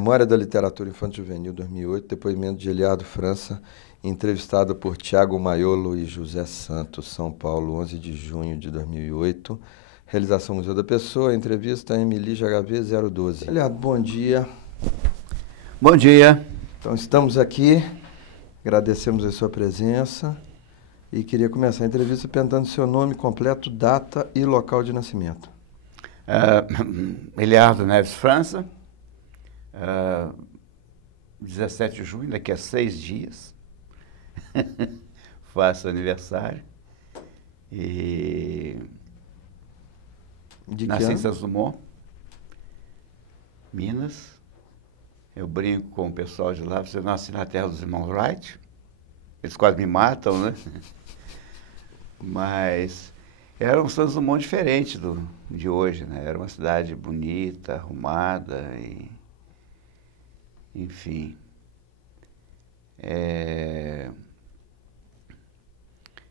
Memória da Literatura Infanto Juvenil 2008, depoimento de Eliardo França, entrevistado por Tiago Maiolo e José Santos, São Paulo, 11 de junho de 2008. Realização Museu da Pessoa, entrevista Emily HV 012. Eliardo, bom dia. Bom dia. Então estamos aqui, agradecemos a sua presença e queria começar a entrevista perguntando seu nome completo, data e local de nascimento. Eliardo Neves França, 17 de junho, daqui a 6 dias, faço aniversário. E De que nasci em ano? Santos Dumont, Minas. Eu brinco com o pessoal de lá, você nasce na terra dos irmãos Wright. Eles quase me matam, né? Mas era um Santos Dumont diferente de hoje, né? Era uma cidade bonita, arrumada e... Enfim.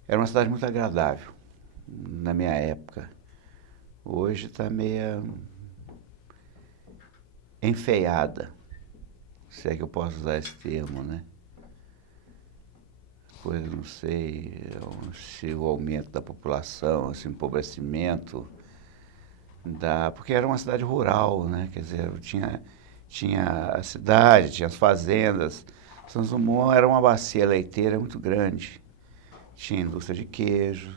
Era uma cidade muito agradável na minha época. Hoje está meio enfeiada, se é que eu posso usar esse termo, né? Coisa, não sei, se o aumento da população, esse empobrecimento, porque era uma cidade rural, né? Quer dizer, tinha a cidade, tinha as fazendas. Santos Dumont era uma bacia leiteira muito grande. Tinha indústria de queijo,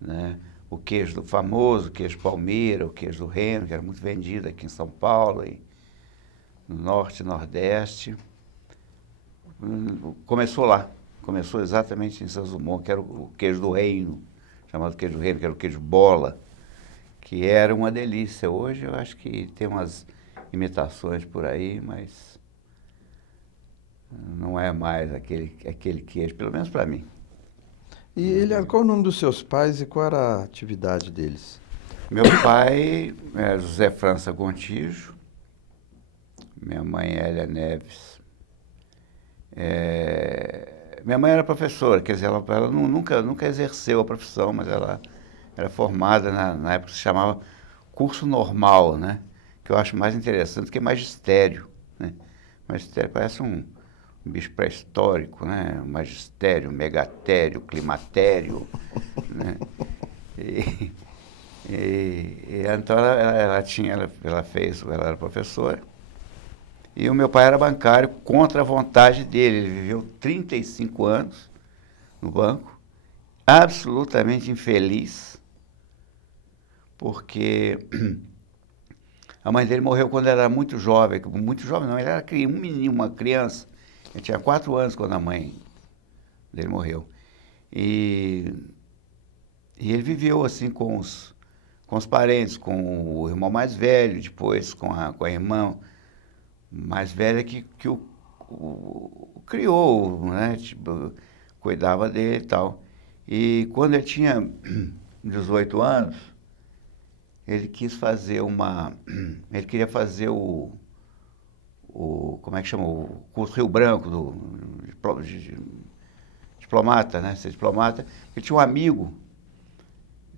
né? O queijo do famoso, o queijo Palmeira, o queijo do Reno, que era muito vendido aqui em São Paulo, e no Norte e Nordeste. Começou lá. Começou exatamente em Santos Dumont, que era o queijo do Reino, chamado queijo do Reino, que era o queijo bola, que era uma delícia. Hoje eu acho que tem umas imitações por aí, mas não é mais aquele queijo, pelo menos para mim. E Eliardo, qual o nome dos seus pais e qual era a atividade deles? Meu pai é José França Gontijo, minha mãe Hélia Neves. Minha mãe era professora, quer dizer, ela nunca exerceu a profissão, mas ela era formada na época que se chamava curso normal, né? Que eu acho mais interessante que magistério, né? Magistério parece um bicho pré-histórico, né? Magistério, megatério, climatério, né? Então ela era professora. E o meu pai era bancário contra a vontade dele. Ele viveu 35 anos no banco, absolutamente infeliz, porque a mãe dele morreu quando ele era muito jovem não, ele era um menino, uma criança. Ele tinha 4 anos quando a mãe dele morreu. E ele viveu assim com os parentes, com o irmão mais velho, depois com a irmã mais velha que o criou, né? Tipo, cuidava dele e tal. E quando ele tinha 18 anos, ele quis fazer ele queria fazer como é que chama? O curso Rio Branco, de diplomata, né? Ser diplomata. Ele tinha um amigo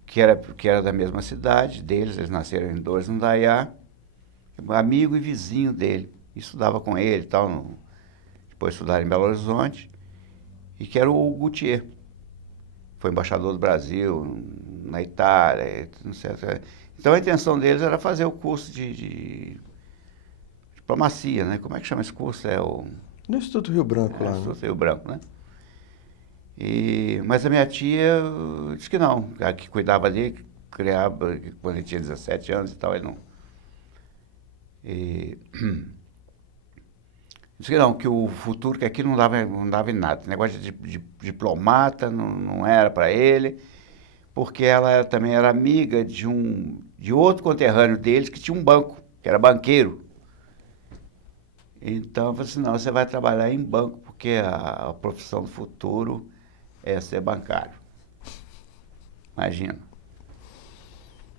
que era da mesma cidade deles, eles nasceram em Dores, no Indaiá, amigo e vizinho dele. Estudava com ele e tal, depois estudaram em Belo Horizonte, e que era o Hugo Gautier. Foi embaixador do Brasil na Itália, etc. Então a intenção deles era fazer o curso de diplomacia, né? Como é que chama esse curso? No Instituto Rio Branco lá, né? Instituto Rio Branco, né? Mas a minha tia disse que não, a que cuidava dele, criava, quando ele tinha 17 anos e tal, ele não. Disse que não, que o futuro, que aqui não dava em nada. O negócio de diplomata não era para ele, porque ela também era amiga de outro conterrâneo deles que tinha um banco, que era banqueiro. Então, eu falei assim, não, você vai trabalhar em banco, porque a profissão do futuro é ser bancário. Imagina.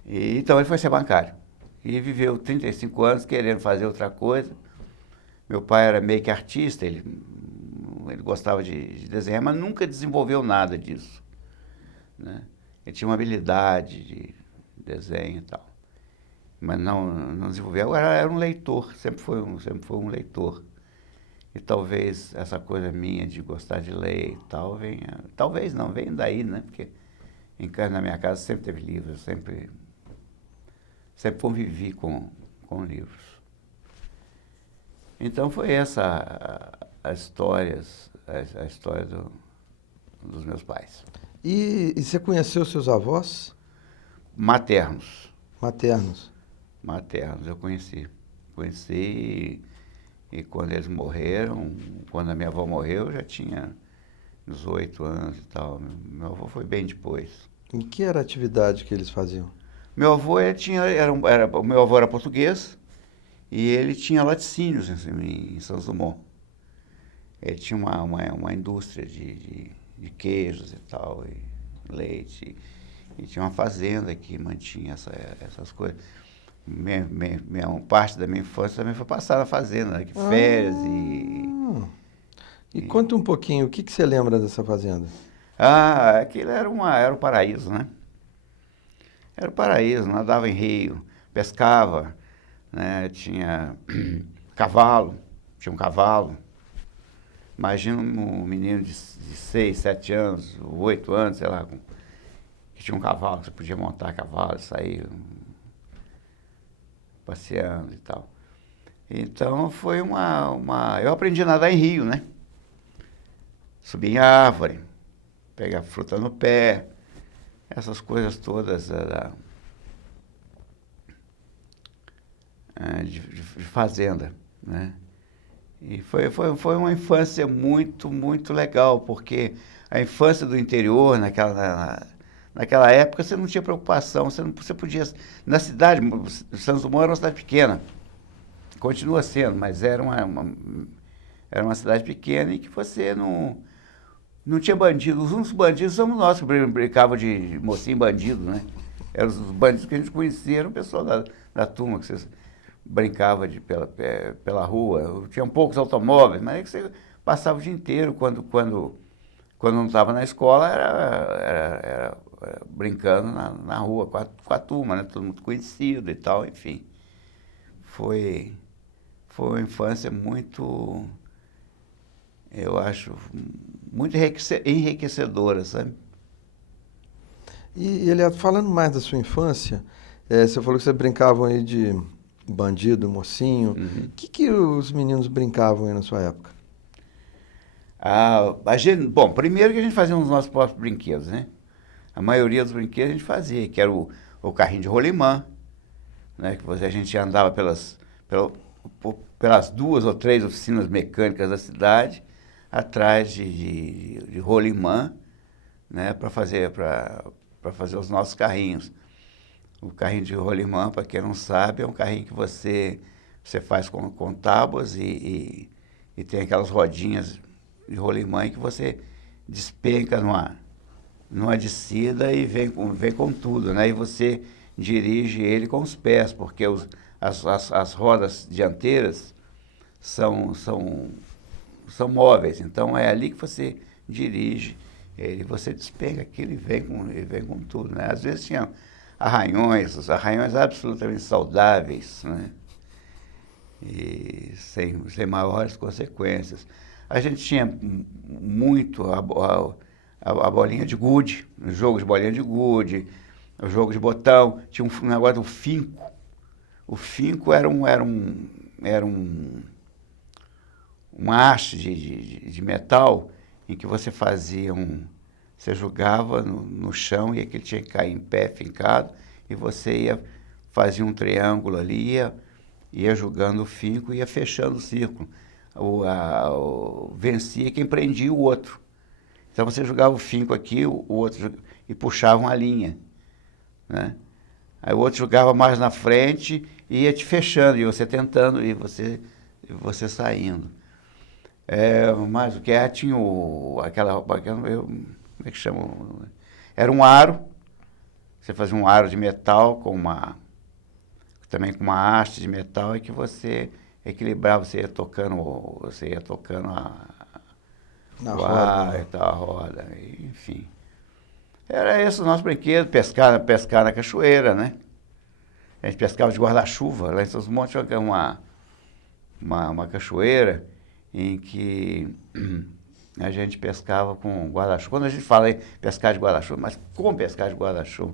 Então, ele foi ser bancário. E viveu 35 anos querendo fazer outra coisa. Meu pai era meio que artista, ele gostava de desenhar, mas nunca desenvolveu nada disso, né? Ele tinha uma habilidade de desenho e tal. mas não desenvolvi. Agora era um leitor, sempre foi um leitor. E talvez essa coisa minha de gostar de ler e tal venha, talvez não, venha daí, né? Porque na minha casa sempre teve livros, sempre convivi com livros. Então foi essa a história dos meus pais. E você conheceu seus avós? Maternos. Maternos. Maternos, eu conheci. E quando eles morreram, quando a minha avó morreu, eu já tinha 18 anos e tal. Meu avô foi bem depois. Em que era a atividade que eles faziam? Meu avô, meu avô era português e ele tinha laticínios em Santos Dumont. Ele tinha uma indústria de queijos e tal, e leite. E tinha uma fazenda que mantinha essas coisas. Parte da minha infância também foi passar na fazenda, né? Férias E conta um pouquinho, o que você lembra dessa fazenda? Aquilo era um paraíso, né? Era o paraíso, nadava em rio, pescava, né? Tinha tinha um cavalo. Imagina um menino de 6, 7 anos, 8 anos, sei lá, que tinha um cavalo, você podia montar cavalo, sair passeando e tal. Então foi eu aprendi a nadar em rio, né? Subir em árvore, pegar fruta no pé, essas coisas todas de fazenda, né? E foi uma infância muito, muito legal, porque a infância do interior, naquela época, você não tinha preocupação, você podia... Na cidade, Santos Dumont era uma cidade pequena, continua sendo, mas era uma cidade pequena e que você não tinha bandido. Os únicos bandidos somos nós que brincavam de mocinho bandido, né? Eram os bandidos que a gente conhecia, era o pessoal da turma que você brincava pela rua. Tinham poucos automóveis, mas é que você passava o dia inteiro, quando não estava na escola, era brincando na rua com a turma, né? Todo mundo conhecido e tal, enfim. Foi uma infância muito, eu acho, muito enriquecedora, sabe? E Eliato, falando mais da sua infância, você falou que vocês brincavam aí de bandido, mocinho. Uhum. O que os meninos brincavam aí na sua época? Bom, primeiro que a gente fazia os nossos próprios brinquedos, né? A maioria dos brinquedos a gente fazia, que era o carrinho de rolimã, né? Que a gente andava pelas 2 ou 3 oficinas mecânicas da cidade, atrás de rolimã, né? Para fazer os nossos carrinhos. O carrinho de rolimã, para quem não sabe, é um carrinho que você faz com tábuas e tem aquelas rodinhas de rolimã que você despenca numa descida e vem com tudo, né? E você dirige ele com os pés, porque as rodas dianteiras são móveis, então é ali que você dirige ele, você despenca aquilo e vem com tudo, né? Às vezes tinha os arranhões absolutamente saudáveis, né? E sem maiores consequências. A gente tinha muito a bolinha de gude, o jogo de bolinha de gude, o jogo de botão, tinha um negócio do finco. O finco era uma haste de metal em que você você jogava no chão e aquele tinha que cair em pé, fincado, e você fazia um triângulo ali, ia jogando o finco e ia fechando o círculo. Vencia quem prendia o outro. Então você jogava o finco aqui, o outro e puxava uma linha, né? Aí o outro jogava mais na frente e ia te fechando, e você tentando, e você saindo. Mas o que tinha como é que chama? Era um aro, você fazia um aro de metal também com uma haste de metal, e que você equilibrava, você ia tocando Na o roda, ar né? e tal, a roda, enfim. Era esse o nosso brinquedo, pescar na cachoeira, né? A gente pescava de guarda-chuva. Lá em São Montes tinha uma cachoeira em que a gente pescava com guarda-chuva. Quando a gente fala em pescar de guarda-chuva, mas como pescar de guarda-chuva?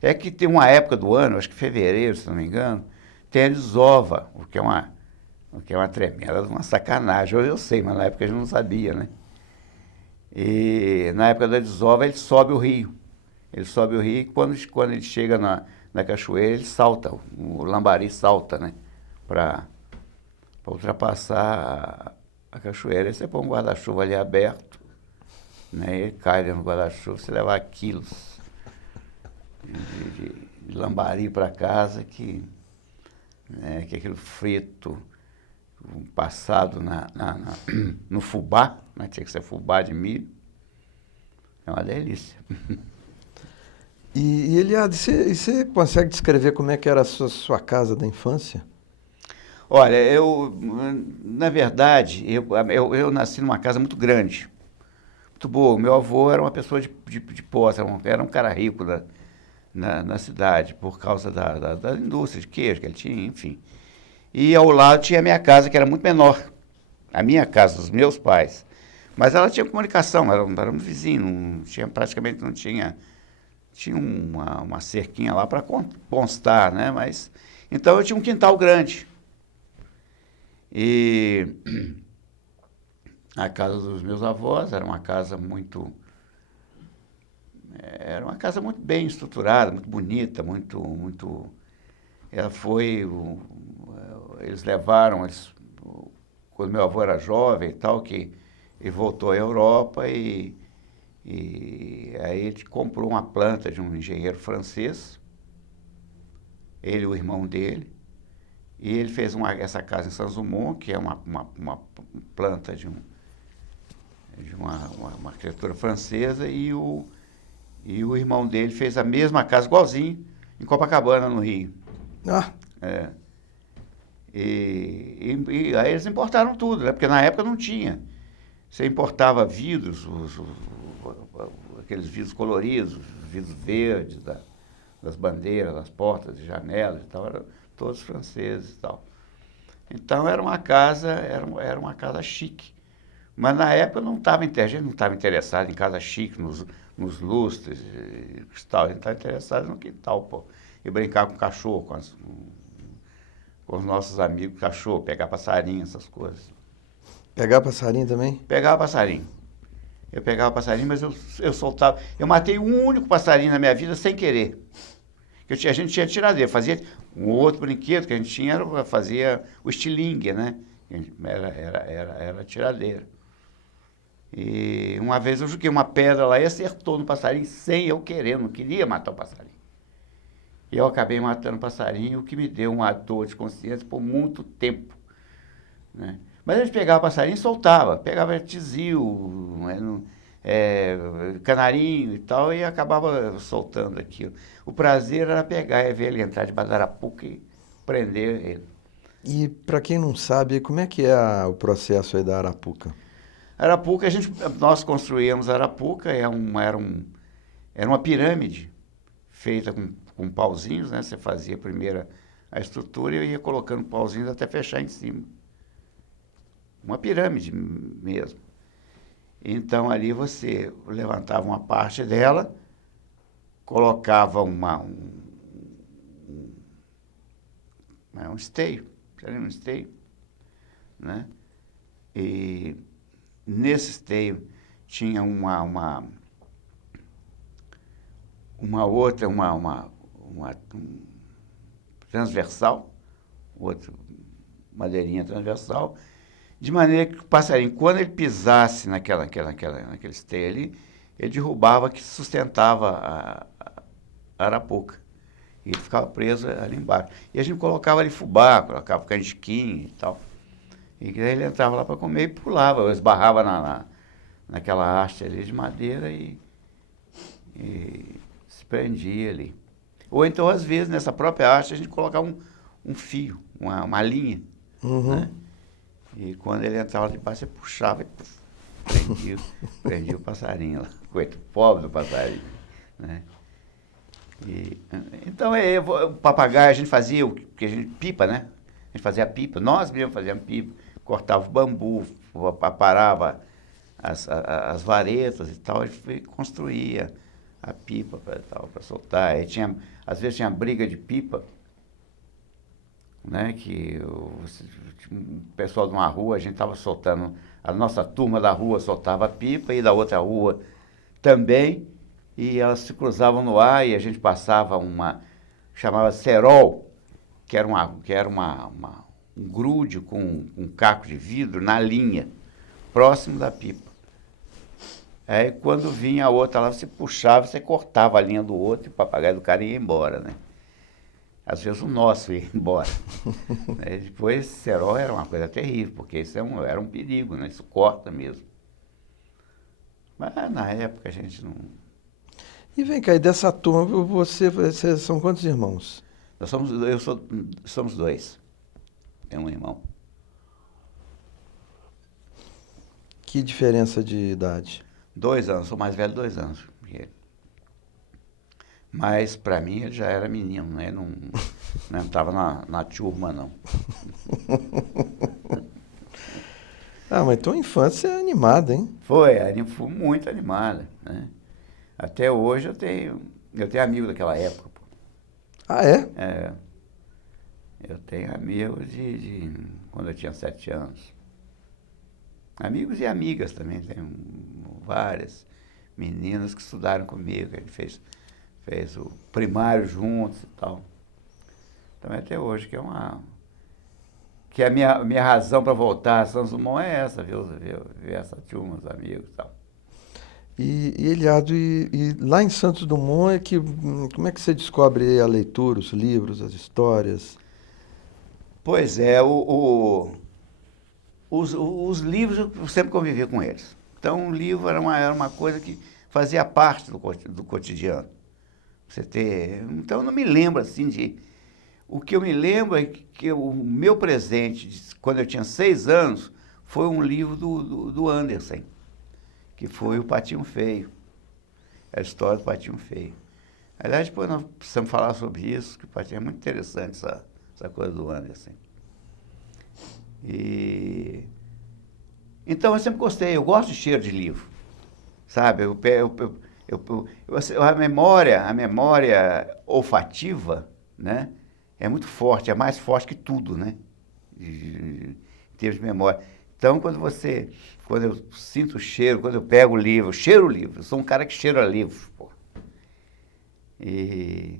É que tem uma época do ano, acho que fevereiro, se não me engano, tem a desova, o que é uma tremenda, uma sacanagem. Hoje eu sei, mas na época a gente não sabia, né? E na época da desova ele sobe o rio. Ele sobe o rio e quando ele chega na cachoeira, ele salta, o lambari salta, né? Para ultrapassar a cachoeira. Aí você põe um guarda-chuva ali aberto, né? Ele cai dentro do guarda-chuva, você leva quilos de lambari para casa, que aquilo frito, passado no fubá, né? Tinha que ser fubá de milho. É uma delícia. E Eliade, você consegue descrever como é que era a sua casa da infância? Olha, na verdade, eu nasci numa casa muito grande, muito boa. Meu avô era uma pessoa de posse, era um cara rico na cidade, por causa da indústria de queijo que ele tinha, enfim. E ao lado tinha a minha casa, que era muito menor. A minha casa, dos meus pais. Mas ela tinha comunicação, era um vizinho, praticamente não tinha. Tinha uma cerquinha lá para constar, né? Mas, então eu tinha um quintal grande. E a casa dos meus avós era uma casa muito bem estruturada, muito bonita, ela foi, eles levaram, quando meu avô era jovem e tal, que ele voltou à Europa e aí ele comprou uma planta de um engenheiro francês, ele e o irmão dele, e ele fez essa casa em Saint-Zoumont, que é uma planta de uma arquitetura francesa, e o irmão dele fez a mesma casa, igualzinho, em Copacabana, no Rio. Ah, E aí eles importaram tudo, né? Porque na época não tinha. Você importava vidros, aqueles vidros coloridos, vidros verdes das bandeiras, das portas e janelas e tal, eram todos franceses e tal. Então era uma casa chique. Mas na época a gente não estava interessado em casa chique, nos lustres e tal. A gente estava interessado no quintal, pô. E brincar com cachorro, com os nossos amigos cachorro, pegar passarinho, essas coisas. pegar passarinho também? Pegava passarinho. Eu pegava passarinho, mas eu soltava. Eu matei um único passarinho na minha vida sem querer. A gente tinha tiradeira, fazia um outro brinquedo que a gente tinha, fazia o estilingue, né? Era tiradeira. E uma vez eu joguei uma pedra lá e acertou no passarinho sem eu querer, não queria matar o passarinho. E eu acabei matando o passarinho, o que me deu uma dor de consciência por muito tempo, né? Mas a gente pegava passarinho e soltava, pegava tizil, canarinho e tal, e acabava soltando aquilo. O prazer era pegar e ver ele entrar debaixo da arapuca e prender ele. E para quem não sabe, como é que é o processo aí da arapuca? Arapuca, nós construíamos a arapuca, era uma pirâmide feita com pauzinhos, né? Você fazia primeiro a estrutura e ia colocando pauzinhos até fechar em cima. Uma pirâmide mesmo. Então ali você levantava uma parte dela, colocava um esteio, seria um esteio, né? E nesse esteio tinha uma outra transversal, outra madeirinha transversal, de maneira que o passarinho, quando ele pisasse naquele esteio ali, ele derrubava, que sustentava a arapuca. E ele ficava preso ali embaixo. E a gente colocava ali fubá, colocava canjiquinho e tal. E aí ele entrava lá para comer e pulava, eu esbarrava naquela haste ali de madeira e se prendia ali. Ou então, às vezes, nessa própria haste, a gente colocava um fio, uma linha, né? E quando ele entrava de baixo, você puxava e prendia o passarinho lá. Coitado, pobre do passarinho, né? E, então, o papagaio, a gente fazia, pipa, né? A gente fazia pipa, nós mesmos fazíamos pipa, cortava o bambu, aparava as varetas e tal, a gente construía a pipa para soltar. Aí às vezes tinha briga de pipa, né? Que o pessoal de uma rua, a gente estava soltando, a nossa turma da rua soltava pipa e da outra rua também, e elas se cruzavam no ar e a gente passava chamava cerol, que era um grude com um caco de vidro na linha, próximo da pipa. Aí quando vinha a outra lá, você puxava, você cortava a linha do outro e o papagaio do cara ia embora, né? Às vezes o nosso ia embora. Depois, cerol era uma coisa terrível, porque isso era um perigo, né? Isso corta mesmo. Mas na época a gente não... E vem cá, e dessa turma, vocês são quantos irmãos? Somos dois. É um irmão. Que diferença de idade? 2 anos, sou mais velho 2 anos que ele. Mas para mim ele já era menino, né? Não estava na turma, não. Ah, mas tua infância é animada, hein? Foi muito animada, né? Até hoje eu tenho amigos daquela época. Pô. Ah, é? É, eu tenho amigos de quando eu tinha 7 anos. Amigos e amigas também, tenho várias meninas que estudaram comigo, que a gente fez o primário juntos e tal. Então até hoje que a minha razão para voltar a Santos Dumont é essa, ver essa turma, os amigos e tal. E Eliado, e lá em Santos Dumont como é que você descobre a leitura, os livros, as histórias? Pois é, os livros eu sempre convivi com eles. Então o livro era uma coisa que fazia parte do cotidiano. Então eu não me lembro assim de... O que eu me lembro é que o meu presente, quando eu tinha 6 anos, foi um livro do Andersen, que foi o Patinho Feio. A história do Patinho Feio. Aliás, depois nós precisamos falar sobre isso, que o Patinho é muito interessante, essa coisa do Andersen. Então eu sempre gostei, eu gosto de cheiro de livro, sabe? A memória olfativa, né? É muito forte, é mais forte que tudo, né? Em termos de memória. Então, quando eu sinto o cheiro, quando eu pego o livro, cheiro o livro, eu sou um cara que cheira livro, pô. E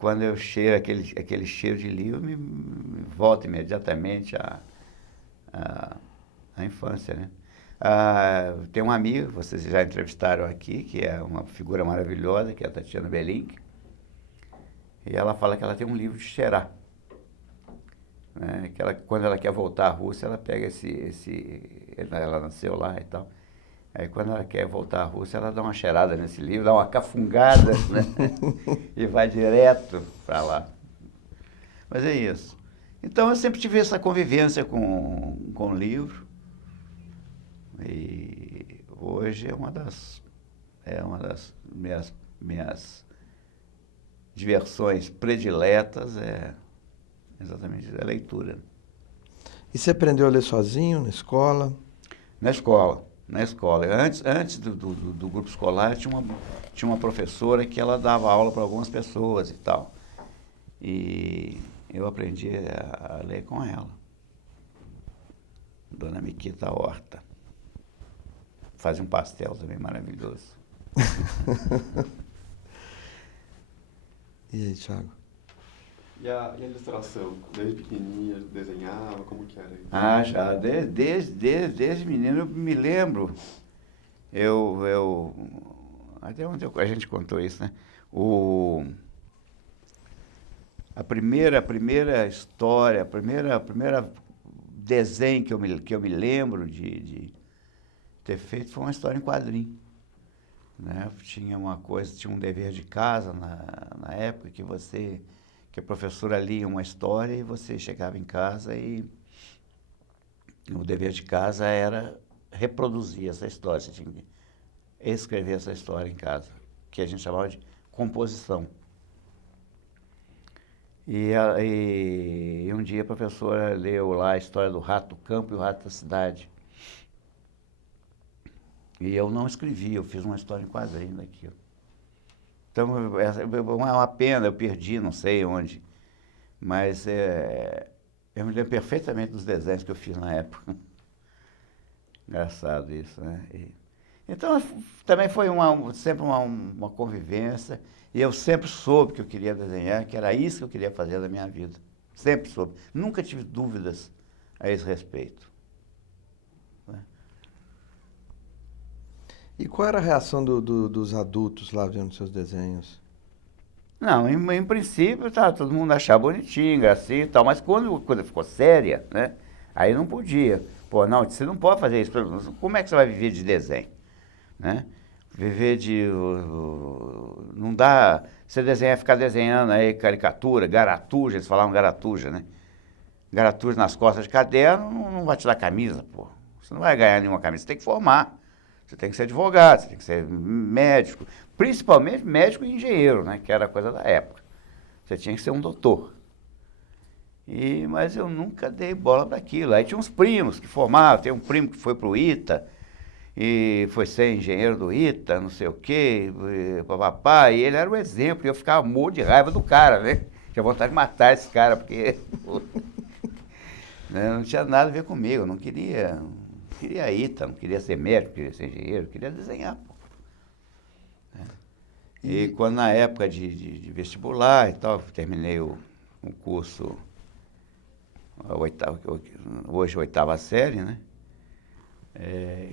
quando eu cheiro aquele cheiro de livro, me volta imediatamente à infância, né? Tem uma amiga, vocês já entrevistaram aqui, que é uma figura maravilhosa, que é a Tatiana Belink. E ela fala que ela tem um livro de cheirar. Né? Quando ela quer voltar à Rússia, ela pega ela nasceu lá e tal. Aí quando ela quer voltar à Rússia, ela dá uma cheirada nesse livro, dá uma cafungada, né? E vai direto para lá. Mas é isso. Então eu sempre tive essa convivência com o livro. E hoje é uma das minhas diversões prediletas, exatamente a leitura. E você aprendeu a ler sozinho, na escola? Na escola. Antes do grupo escolar, tinha uma professora que ela dava aula para algumas pessoas e tal. E eu aprendi a ler com ela. Dona Miquita Horta. Fazia um pastel também maravilhoso. E aí, Thiago? E a ilustração? Desde pequenininha, desenhava? Como que era isso? Já. Desde menino eu me lembro. Até onde a gente contou isso, né? A primeira história, a primeira desenho que eu me lembro de ter feito foi uma história em quadrinho. Né? Tinha um dever de casa na época que a professora lia uma história e você chegava em casa e o dever de casa era reproduzir essa história, você tinha que escrever essa história em casa, que a gente chamava de composição. E um dia a professora leu lá a história do rato do campo e o rato da cidade. E eu não escrevi, eu fiz uma história em quadrinho daquilo. Então, é uma pena, eu perdi, não sei onde. Mas eu me lembro perfeitamente dos desenhos que eu fiz na época. Engraçado isso, né? Então, também foi sempre uma convivência. E eu sempre soube que eu queria desenhar, que era isso que eu queria fazer da minha vida. Sempre soube. Nunca tive dúvidas a esse respeito. E qual era a reação dos adultos lá vendo seus desenhos? Não, em princípio, todo mundo achava bonitinho, gracinha e tal, mas quando a coisa ficou séria, né, aí não podia. Pô, não, você não pode fazer isso. Como é que você vai viver de desenho? Né? Viver de... não dá... Você desenha, ficar desenhando aí caricatura, garatuja, eles falavam garatuja, né? Garatuja nas costas de caderno, não vai te dar camisa, pô. Você não vai ganhar nenhuma camisa, você tem que formar. Você tem que ser advogado, você tem que ser médico, principalmente médico e engenheiro, né, que era a coisa da época. Você tinha que ser um doutor. Mas eu nunca dei bola para aquilo. Aí tinha uns primos que formavam, tem um primo que foi para o ITA, e foi ser engenheiro do ITA, não sei o quê, papapá, e ele era o exemplo, e eu ficava morto de raiva do cara, né? Tinha vontade de matar esse cara, porque né, não tinha nada a ver comigo, eu não queria ITA, não queria ser médico, queria ser engenheiro, queria desenhar. Pô. E quando na época de vestibular e tal, terminei um curso, hoje 8ª série, né?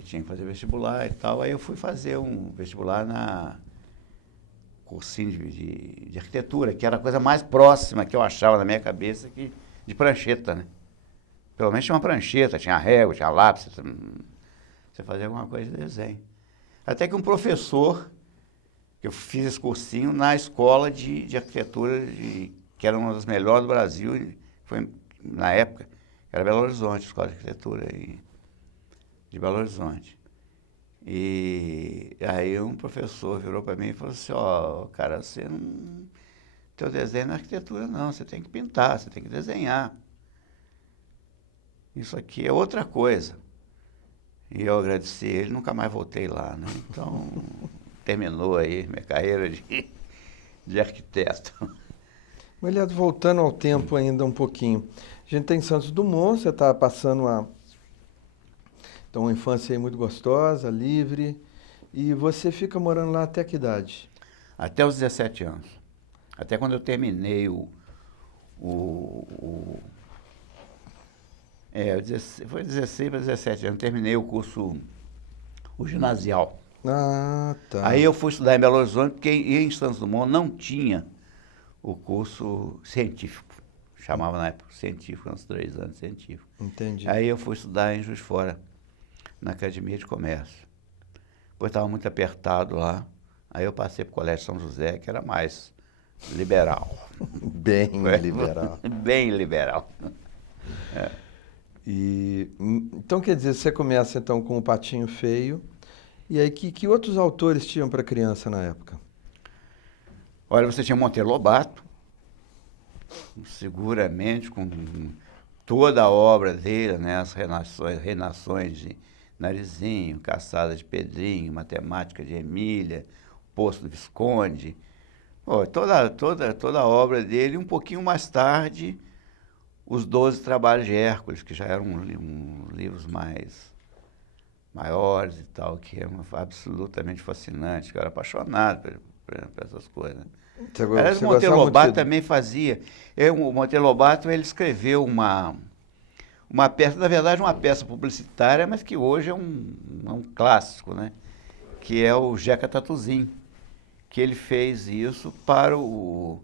Tinha que fazer vestibular e tal, aí eu fui fazer um vestibular na cursinho de arquitetura, que era a coisa mais próxima que eu achava na minha cabeça de prancheta, né? Pelo menos tinha uma prancheta, tinha régua, tinha lápis, você fazia alguma coisa de desenho. Até que um professor, que eu fiz esse cursinho na escola de arquitetura, que era uma das melhores do Brasil, foi na época, era Belo Horizonte, escola de arquitetura de Belo Horizonte. E aí um professor virou para mim e falou assim, cara, você não... teu desenho não é arquitetura não, você tem que pintar, você tem que desenhar. Isso aqui é outra coisa. E eu agradeci ele, nunca mais voltei lá, né? Então, terminou aí minha carreira de arquiteto. Eliade, voltando ao tempo ainda um pouquinho. A gente está em Santos Dumont, você está passando uma infância aí muito gostosa, livre, e você fica morando lá até que idade? Até os 17 anos. Até quando eu terminei foi 16 para 17 anos, terminei o curso, o ginasial. Ah, tá. Aí eu fui estudar em Belo Horizonte, porque em Santos Dumont não tinha o curso científico. Chamava na época científico, uns 3 anos científico. Entendi. Aí eu fui estudar em Juiz de Fora, na Academia de Comércio. Depois estava muito apertado lá. Aí eu passei para o Colégio São José, que era mais liberal. Bem liberal. Bem liberal. Então, quer dizer, você começa então com o Patinho Feio, e aí que outros autores tinham para criança na época? Olha, você tinha Monteiro Lobato, seguramente com toda a obra dele, né, as reinações de Narizinho, Caçada de Pedrinho, Matemática de Emília, Poço do Visconde, toda a obra dele, um pouquinho mais tarde, os 12 Trabalhos de Hércules, que já eram livros maiores e tal, que é absolutamente fascinante, que eu era apaixonado por essas coisas. O Monteiro Lobato também fazia. O Monteiro Lobato, ele escreveu uma peça, na verdade uma peça publicitária, mas que hoje é um clássico, né? Que é o Jeca Tatuzinho, que ele fez isso para o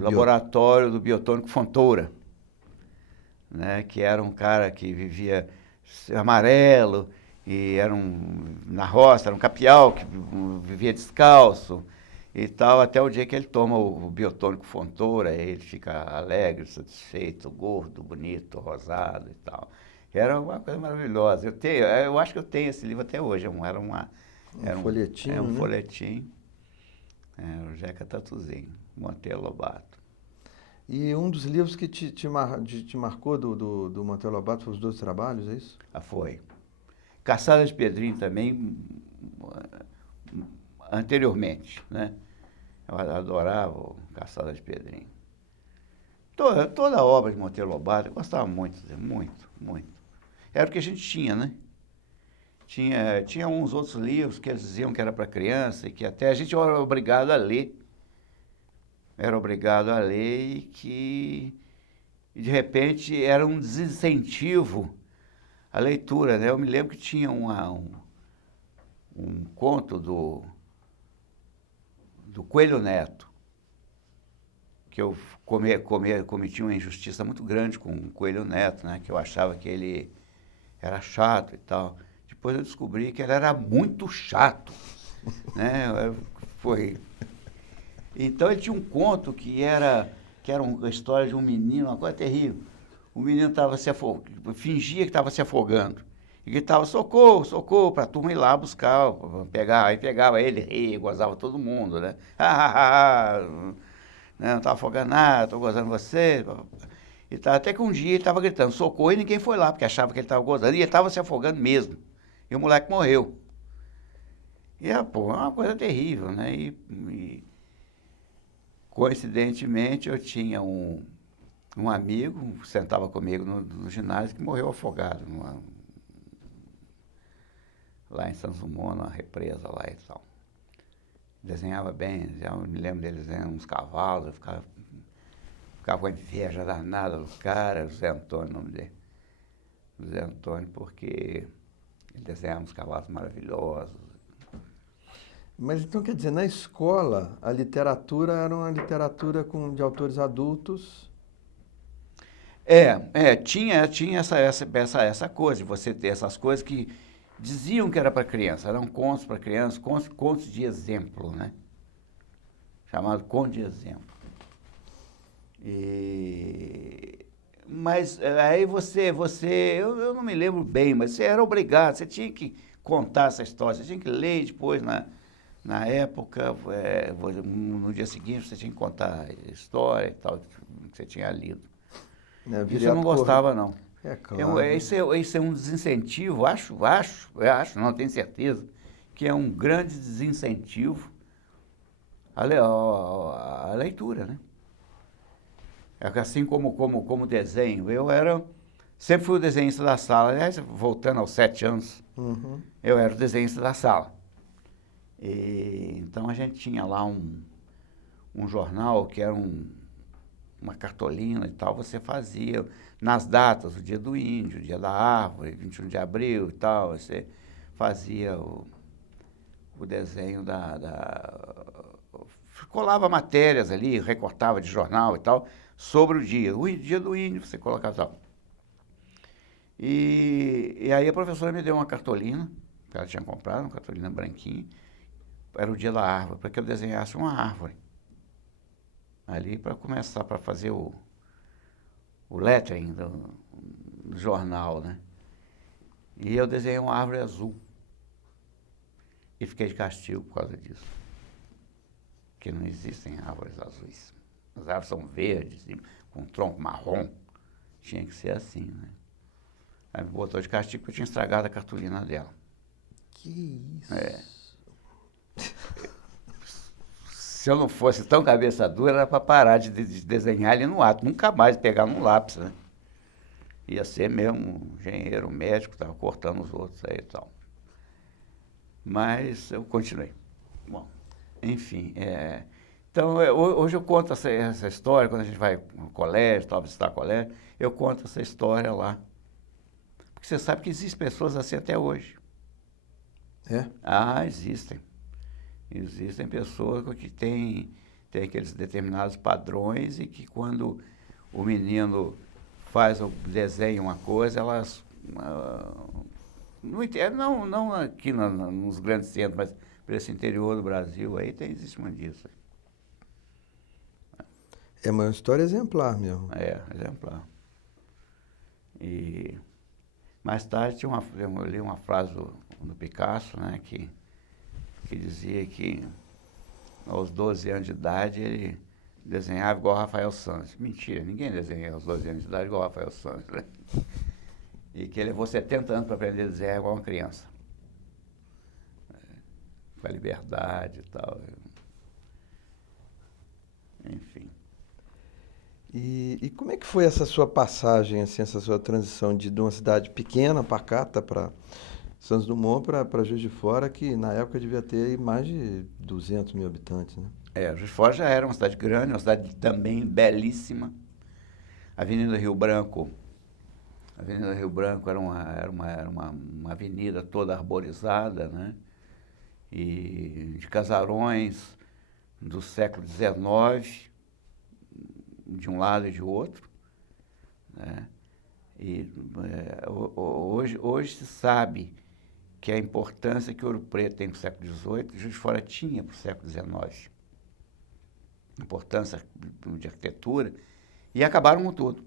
laboratório do Biotônico Fontoura, né? Que era um cara que vivia amarelo, e na roça, era um capial que vivia descalço e tal, até o dia que ele toma o Biotônico Fontoura, ele fica alegre, satisfeito, gordo, bonito, rosado e tal. Era uma coisa maravilhosa. Eu acho que eu tenho esse livro até hoje. Era um folhetim. É um folhetim. O Jeca Tatuzinho, Monteiro Lobato. E um dos livros que te marcou do Monteiro Lobato foi Os Dois Trabalhos, é isso? Foi. Caçada de Pedrinho também, anteriormente, né? Eu adorava o Caçada de Pedrinho. Toda a obra de Monteiro Lobato, eu gostava muito, muito, muito. Era o que a gente tinha, né? Tinha uns outros livros que eles diziam que era para criança e que até a gente era obrigado a ler. Era obrigado a ler e que, de repente, era um desincentivo à leitura, né? Eu me lembro que tinha um conto do Coelho Neto, que eu cometi uma injustiça muito grande com o Coelho Neto, né? Que eu achava que ele era chato e tal. Depois eu descobri que ele era muito chato, né? Foi. Então ele tinha um conto que era uma história de um menino, uma coisa terrível. O menino fingia que estava se afogando. E gritava, socorro, socorro, para a turma ir lá buscar, pegar. Aí pegava ele, ria, gozava todo mundo, né? Não estava afogando nada, estou gozando você. E tá, até que um dia ele estava gritando, socorro, e ninguém foi lá, porque achava que ele estava gozando. E ele estava se afogando mesmo. E o moleque morreu. E, é uma coisa terrível, né? E coincidentemente, eu tinha um amigo, sentava comigo no ginásio, que morreu afogado lá em Santos Dumont, numa represa lá e tal. Desenhava bem, eu me lembro dele desenhando uns cavalos, eu ficava com inveja danada do cara, José Antônio, o nome dele. José Antônio, porque ele desenhava uns cavalos maravilhosos. Mas então quer dizer, na escola, a literatura era uma literatura de autores adultos? Tinha essa coisa, de você ter essas coisas que diziam que era para criança, eram contos para criança, contos de exemplo, né? Chamado conto de exemplo. Mas aí eu não me lembro bem, mas você era obrigado, você tinha que contar essa história, você tinha que ler depois na época, no dia seguinte você tinha que contar a história e tal, que você tinha lido. Isso eu não gostava, não. É claro. Isso é um desincentivo, acho, não tenho certeza, que é um grande desincentivo à leitura, né? Assim como desenho. Sempre fui o desenhista da sala, aliás, voltando aos 7 anos, eu era o desenhista da sala. Então a gente tinha lá um jornal que era uma cartolina e tal, você fazia nas datas, o dia do índio, o dia da árvore, 21 de abril e tal, você fazia o desenho colava matérias ali, recortava de jornal e tal, sobre o dia do índio, você colocava tal. E aí a professora me deu uma cartolina, que ela tinha comprado, uma cartolina branquinha, era o dia da árvore, para que eu desenhasse uma árvore. Ali para começar, para fazer o lettering do jornal, né? E eu desenhei uma árvore azul. E fiquei de castigo por causa disso. Porque não existem árvores azuis. As árvores são verdes, com tronco marrom. Tinha que ser assim, né? Aí me botou de castigo porque eu tinha estragado a cartolina dela. Que isso? Se eu não fosse tão cabeça dura, era para parar de desenhar ali no ato, nunca mais pegar num lápis, né? Ia ser mesmo um engenheiro, um médico, estava cortando os outros aí e tal. Mas eu continuei. Bom, enfim, então hoje eu conto essa história, quando a gente vai no colégio, tal, visitar colégio, eu conto essa história lá. Porque você sabe que existem pessoas assim até hoje. Existem. Existem pessoas que têm aqueles determinados padrões e que quando o menino desenha uma coisa, elas não aqui nos grandes centros, mas por esse interior do Brasil aí existe muito disso. É uma história exemplar mesmo. Exemplar. E mais tarde eu li uma frase do Picasso, né, que dizia que aos 12 anos de idade, ele desenhava igual Rafael Santos. Mentira, ninguém desenha aos 12 anos de idade igual Rafael Santos, né? E que ele levou 70 anos para aprender a desenhar igual uma criança. Com a liberdade e tal. Enfim. E como é que foi essa sua passagem, assim, essa sua transição de uma cidade pequena, pacata, para Santos Dumont, para Juiz de Fora, que na época devia ter aí mais de 200 mil habitantes, né? Juiz de Fora já era uma cidade grande, uma cidade também belíssima. A Avenida Rio Branco era uma avenida toda arborizada, né? E de casarões do século XIX, de um lado e de outro, né? E hoje se sabe que a importância que Ouro Preto tem para o século XVIII, Juiz de Fora tinha para o século XIX. Importância de arquitetura, e acabaram com tudo.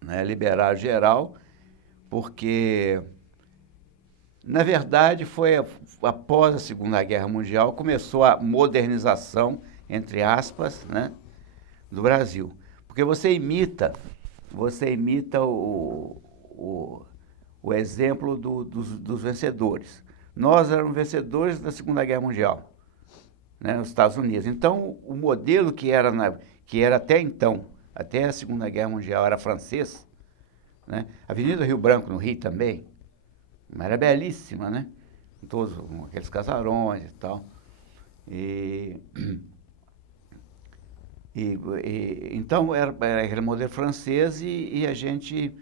Né? Liberaram geral, porque, na verdade, foi após a Segunda Guerra Mundial, começou a modernização, entre aspas, né, do Brasil. Porque você imita o exemplo dos vencedores. Nós éramos vencedores da Segunda Guerra Mundial, né, nos Estados Unidos. Então, o modelo que era até então, até a Segunda Guerra Mundial, era francês, né? A Avenida Rio Branco, no Rio também, era belíssima, né? Todos aqueles casarões e tal. Então, era aquele modelo francês e a gente,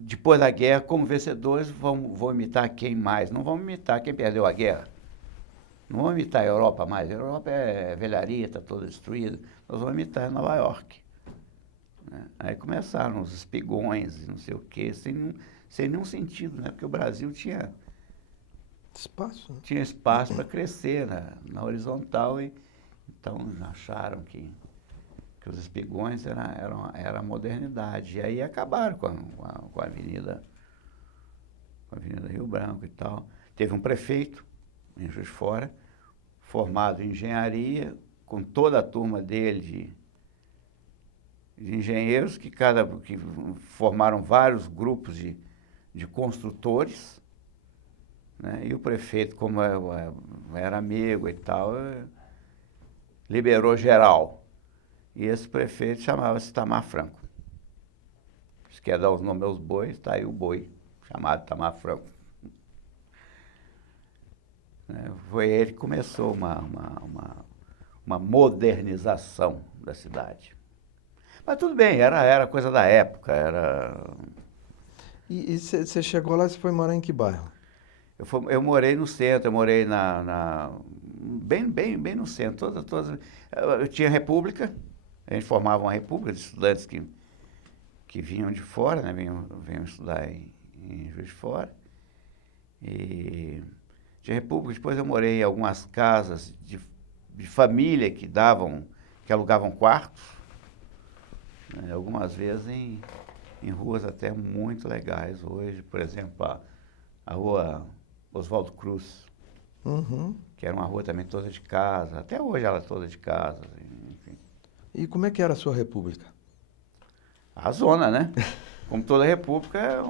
depois da guerra, como vencedores, vão imitar quem mais? Não vamos imitar quem perdeu a guerra. Não vamos imitar a Europa mais. A Europa é velharia, está toda destruída. Nós vamos imitar Nova York. Né? Aí começaram os espigões, não sei o quê, sem nenhum sentido, né? Porque o Brasil tinha Espaço, né? Tinha espaço para crescer na horizontal, e então acharam que os espigões era a modernidade. E aí acabaram com a Avenida Rio Branco e tal. Teve um prefeito em Juiz de Fora, formado em engenharia, com toda a turma dele de engenheiros, que formaram vários grupos de construtores, né? E o prefeito, como era amigo e tal, liberou geral. E esse prefeito chamava-se Itamar Franco. Se quer dar os nomes aos bois, está aí o boi, chamado Itamar Franco. Foi ele que começou uma modernização da cidade. Mas tudo bem, era coisa da época. E você chegou lá e você foi morar em que bairro? Eu morei no centro, eu morei bem no centro. Eu tinha república, a gente formava uma república de estudantes que vinham de fora, né, vinham estudar em Juiz de Fora. E tinha república. Depois eu morei em algumas casas de família que alugavam quartos, né, algumas vezes em ruas até muito legais hoje. Por exemplo, a rua Oswaldo Cruz, que era uma rua também toda de casa. Até hoje ela é toda de casa, enfim. E como é que era a sua república? A zona, né? Como toda república,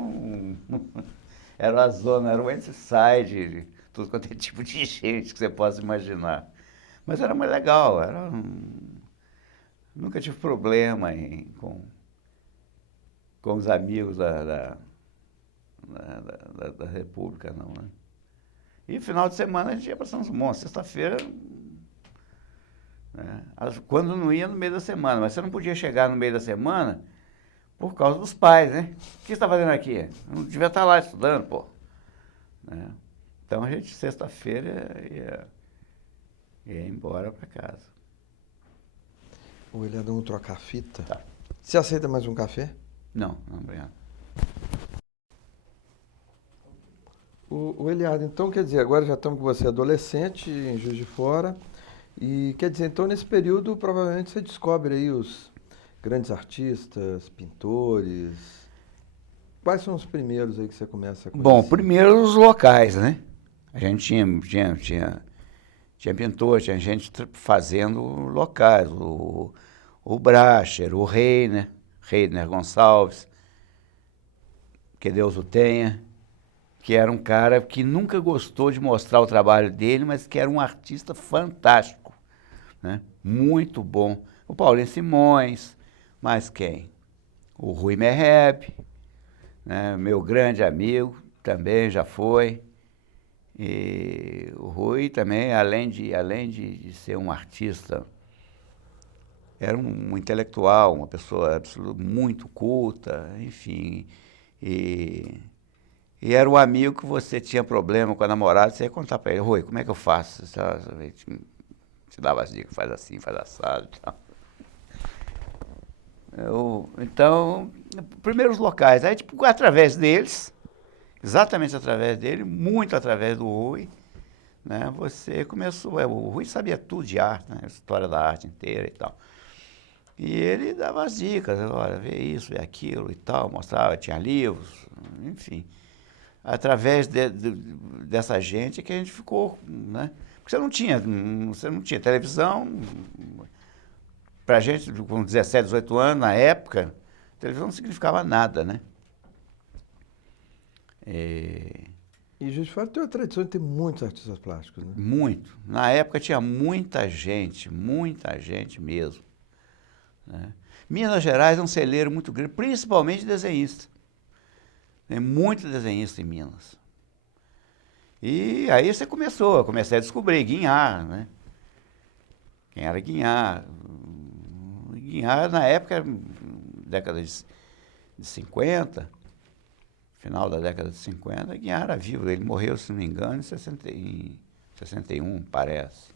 era a zona, era o Enside, tudo quanto é tipo de gente que você possa imaginar. Mas era muito legal, nunca tive problema com os amigos da república, não, né? E final de semana a gente ia para São Dumont, sexta-feira, né? Quando não ia no meio da semana, mas você não podia chegar no meio da semana por causa dos pais, né? O que você está fazendo aqui? Não devia estar lá estudando, pô. Né? Então a gente, sexta-feira, ia embora para casa. O Eliade, vamos trocar a fita? Tá. Você aceita mais um café? Não, obrigado. O Eliade, então, quer dizer, agora já estamos com você adolescente em Juiz de Fora, e quer dizer, então nesse período provavelmente você descobre aí os grandes artistas, pintores. Quais são os primeiros aí que você começa a conhecer? Bom, primeiro os locais, né? A gente tinha Tinha pintor, tinha gente fazendo locais, o Bracher, o Reiner Gonçalves, que Deus o tenha, que era um cara que nunca gostou de mostrar o trabalho dele, mas que era um artista fantástico, né? Muito bom. O Paulinho Simões, mais quem? O Rui Merreb, né? Meu grande amigo, também já foi. E o Rui também, além de ser um artista, era um intelectual, uma pessoa muito culta, enfim. E era um amigo que você tinha problema com a namorada, você ia contar para ele: Rui, como é que eu faço? Você te dava as dicas, faz assim, faz assado e tal. Então, primeiros locais, aí tipo, através deles, exatamente através dele, muito através do Rui, né, você começou, o Rui sabia tudo de arte, né, a história da arte inteira e tal. E ele dava as dicas: olha, vê isso, vê aquilo e tal, mostrava, tinha livros, enfim. Através dessa gente que a gente ficou, né? Porque você não tinha televisão. Pra gente, com 17, 18 anos, na época, televisão não significava nada, né? E Juiz de Fora tem uma tradição de ter muitos artistas plásticos, né? Muito. Na época tinha muita gente mesmo, né? Minas Gerais é um celeiro muito grande, principalmente desenhista. Tem muito desenhista em Minas. E aí eu comecei a descobrir Guinhar, né? Quem era Guinhar? Guinhar, na época, década de 50, final da década de 50, Guinhar era vivo. Ele morreu, se não me engano, em 61, parece.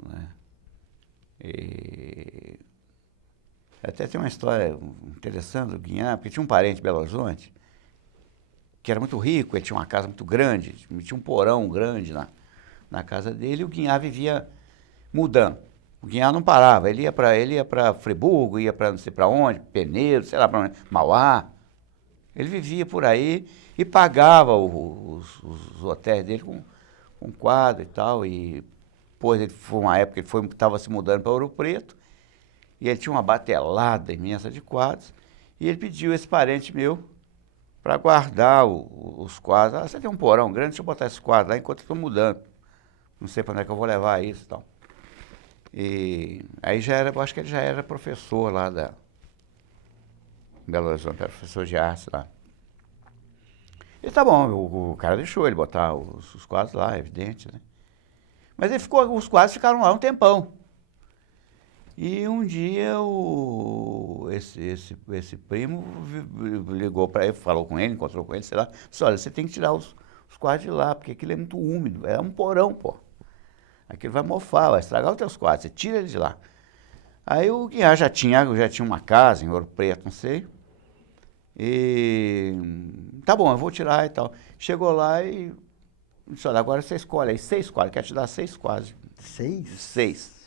Né? E até tem uma história interessante do Guinhar, porque tinha um parente em Belo Horizonte que era muito rico, ele tinha uma casa muito grande, tinha um porão grande na casa dele, e o Guinhar vivia mudando. O Guinhar não parava, ele ia para Friburgo, ia para não sei para onde, Penedo, sei lá para onde, Mauá. Ele vivia por aí e pagava os hotéis dele com quadro e tal. E depois foi uma época que ele estava se mudando para Ouro Preto, e ele tinha uma batelada imensa de quadros, e ele pediu esse parente meu para guardar os quadros. Ah, você tem um porão grande, deixa eu botar esses quadros lá enquanto eu estou mudando. Não sei para onde é que eu vou levar isso e tal. E aí eu acho que ele já era professor lá em Belo Horizonte, era professor de arte lá. E tá bom, o cara deixou ele botar os quadros lá, evidente, né? Mas os quadros ficaram lá um tempão. E um dia esse primo ligou para ele, falou com ele, encontrou com ele, sei lá, disse: olha, você tem que tirar os quadros de lá, porque aquilo é muito úmido, é um porão, pô. Aquilo vai mofar, vai estragar os teus quadros, você tira ele de lá. Aí o Guiar já tinha uma casa em Ouro Preto, não sei. E tá bom, eu vou tirar e tal. Chegou lá e disse: olha, agora você escolhe aí 6 quadros, quero te dar 6 quadros. 6? 6.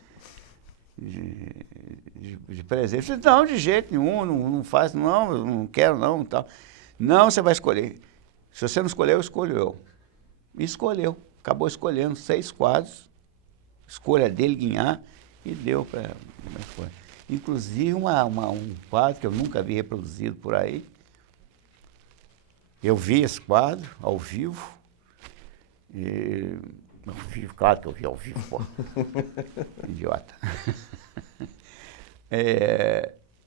De presente. Eu disse: não, de jeito nenhum, não faz, não quero não, tal. Não, você vai escolher. Se você não escolher, eu escolho eu. E escolheu, acabou escolhendo 6 quadros, escolha dele, Guinhar, e deu para escolher. Inclusive um quadro que eu nunca vi reproduzido por aí. Eu vi esse quadro ao vivo, claro que eu vi ao vivo, pô. Idiota.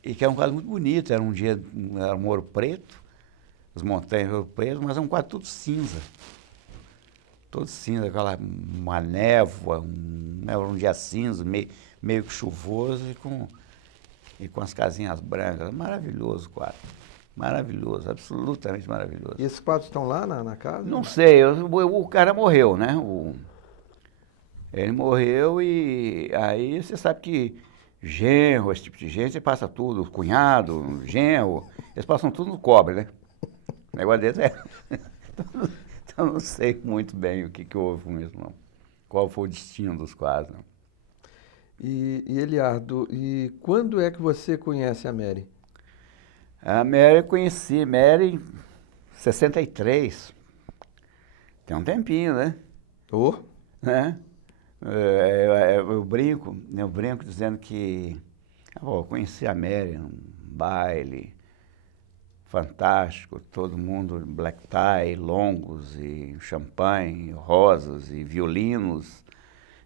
E que era um quadro muito bonito, era um Ouro Preto, as montanhas de Ouro Preto, mas é um quadro todo cinza. Todo cinza, uma névoa, um dia cinza, meio que chuvoso e com as casinhas brancas. Maravilhoso o quadro. Maravilhoso, absolutamente maravilhoso. E esses quadros estão lá na casa? Não sei, o cara morreu, né? Ele morreu e aí você sabe que genro, esse tipo de gente, você passa tudo, cunhado, genro, eles passam tudo no cobre, né? O negócio deles é... Então não sei muito bem o que houve com isso, não. Qual foi o destino dos quadros, não. E Eliardo, e quando é que você conhece a Mary? A Mary, eu conheci Mary em 63. Tem um tempinho, né? Oh? né? Eu brinco dizendo que eu conheci a Mary num baile fantástico, todo mundo black tie, longos, e champanhe, rosas e violinos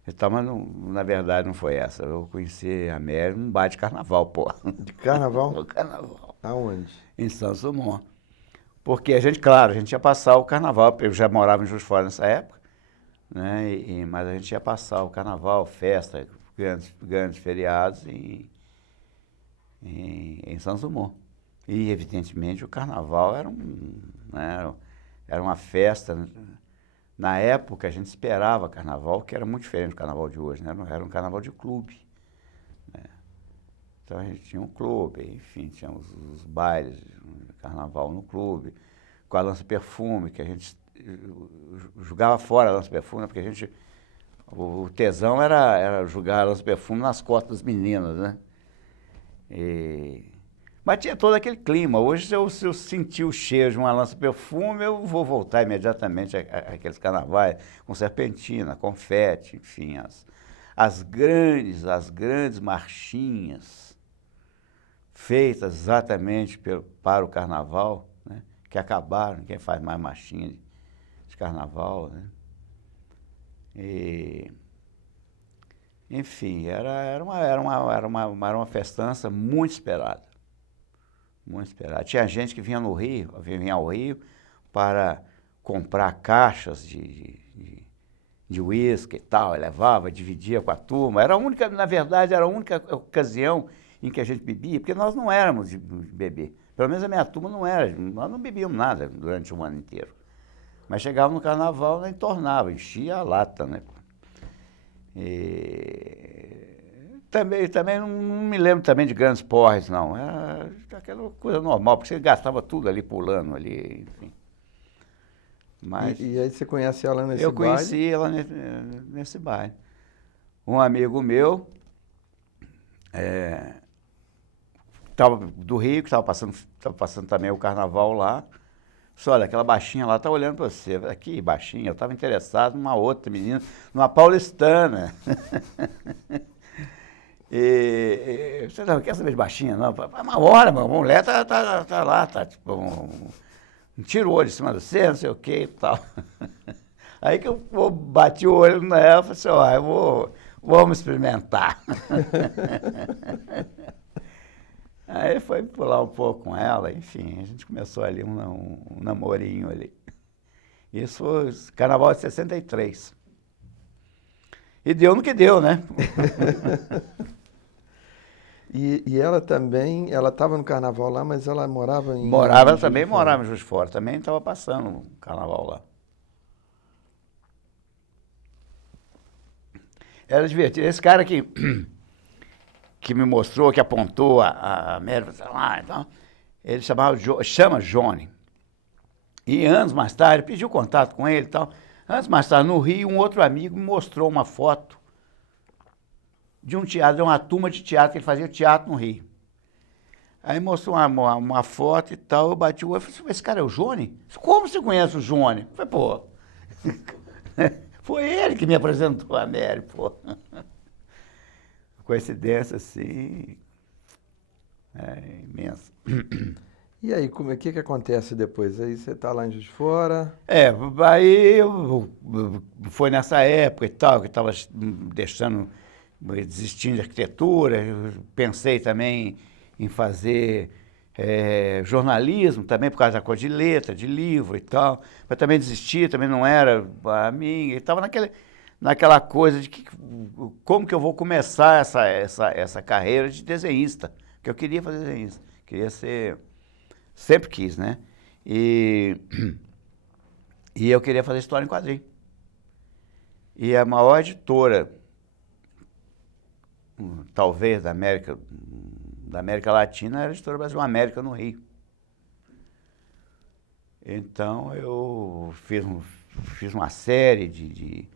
e tal, mas não, na verdade não foi essa. Eu conheci a Mary num bar de carnaval, pô. De carnaval? No carnaval. Aonde? Em Santos Dumont. Porque claro, a gente ia passar o carnaval, eu já morava em Juiz de Fora nessa época, né? Mas a gente ia passar o carnaval, festa, grandes feriados em Santos Dumont. E, evidentemente, o carnaval era uma festa. Na época, a gente esperava carnaval, que era muito diferente do carnaval de hoje, né? Era um carnaval de clube, né? Então, a gente tinha um clube, enfim, tinha os bailes de carnaval no clube, com a lança-perfume, que a gente jogava fora a lança-perfume, porque o tesão era jogar a lança-perfume nas costas das meninas, né? Mas tinha todo aquele clima. Hoje, se eu sentir o cheiro de uma lança-perfume, eu vou voltar imediatamente àqueles carnavais, com serpentina, confete, enfim, as grandes marchinhas feitas exatamente para o carnaval, né? Que acabaram, ninguém faz mais marchinha de carnaval, né? Enfim, era uma festança muito esperada. Muito esperada. Tinha gente que vinha ao Rio para comprar caixas de uísque e tal, levava, dividia com a turma. Na verdade, era a única ocasião em que a gente bebia, porque nós não éramos de beber. Pelo menos a minha turma não era, nós não bebíamos nada durante o ano inteiro. Mas chegava no carnaval, né, entornava, enchia a lata, né? Também não me lembro também de grandes porres, não. Era aquela coisa normal, porque você gastava tudo ali pulando ali, enfim. Mas E aí você conhece ela nesse baile? Eu conheci ela nesse baile. Um amigo meu do Rio, que estava passando também o carnaval lá. Disse, olha, aquela baixinha lá está olhando para você. Aqui, baixinha, eu estava interessado numa outra menina, numa paulistana. Você não quer saber de baixinha, não? Uma hora, meu, a mulher tá lá, tá tipo um tiro-olho em cima de você, não sei o que e tal. Aí que eu bati o olho nela e falei assim, vamos experimentar. Aí foi pular um pouco com ela, enfim, a gente começou ali um namorinho ali. Isso foi carnaval de 63. E deu no que deu, né? E ela também, ela estava no carnaval lá, mas ela morava em... Ela também morava em Juiz de Fora, também estava passando o carnaval lá. Era divertido. Esse cara que me mostrou, que apontou a Mary, então, ele chama Johnny. E anos mais tarde, pediu contato com ele e tal. Anos mais tarde, no Rio, um outro amigo me mostrou uma foto de um teatro, de uma turma de teatro, que ele fazia teatro no Rio. Aí mostrou uma foto e tal, eu bati o olho e falei, esse cara é o Johnny? Como você conhece o Johnny? Eu falei, pô, foi ele que me apresentou a Mary, pô. Coincidência, assim, imensa. E aí, o que acontece depois? Aí você está lá em Juiz de Fora... Aí foi nessa época e tal, que eu estava desistindo de arquitetura, eu pensei também em fazer jornalismo, também por causa da coisa de letra, de livro e tal, mas também desisti, também não era a mim, estava naquela coisa de como que eu vou começar essa carreira de desenhista, porque eu queria fazer desenhista, queria ser... Sempre quis, né? E eu queria fazer história em quadrinho. E a maior editora, talvez, da América Latina, era a Editora Brasil América, no Rio. Então, eu fiz uma série de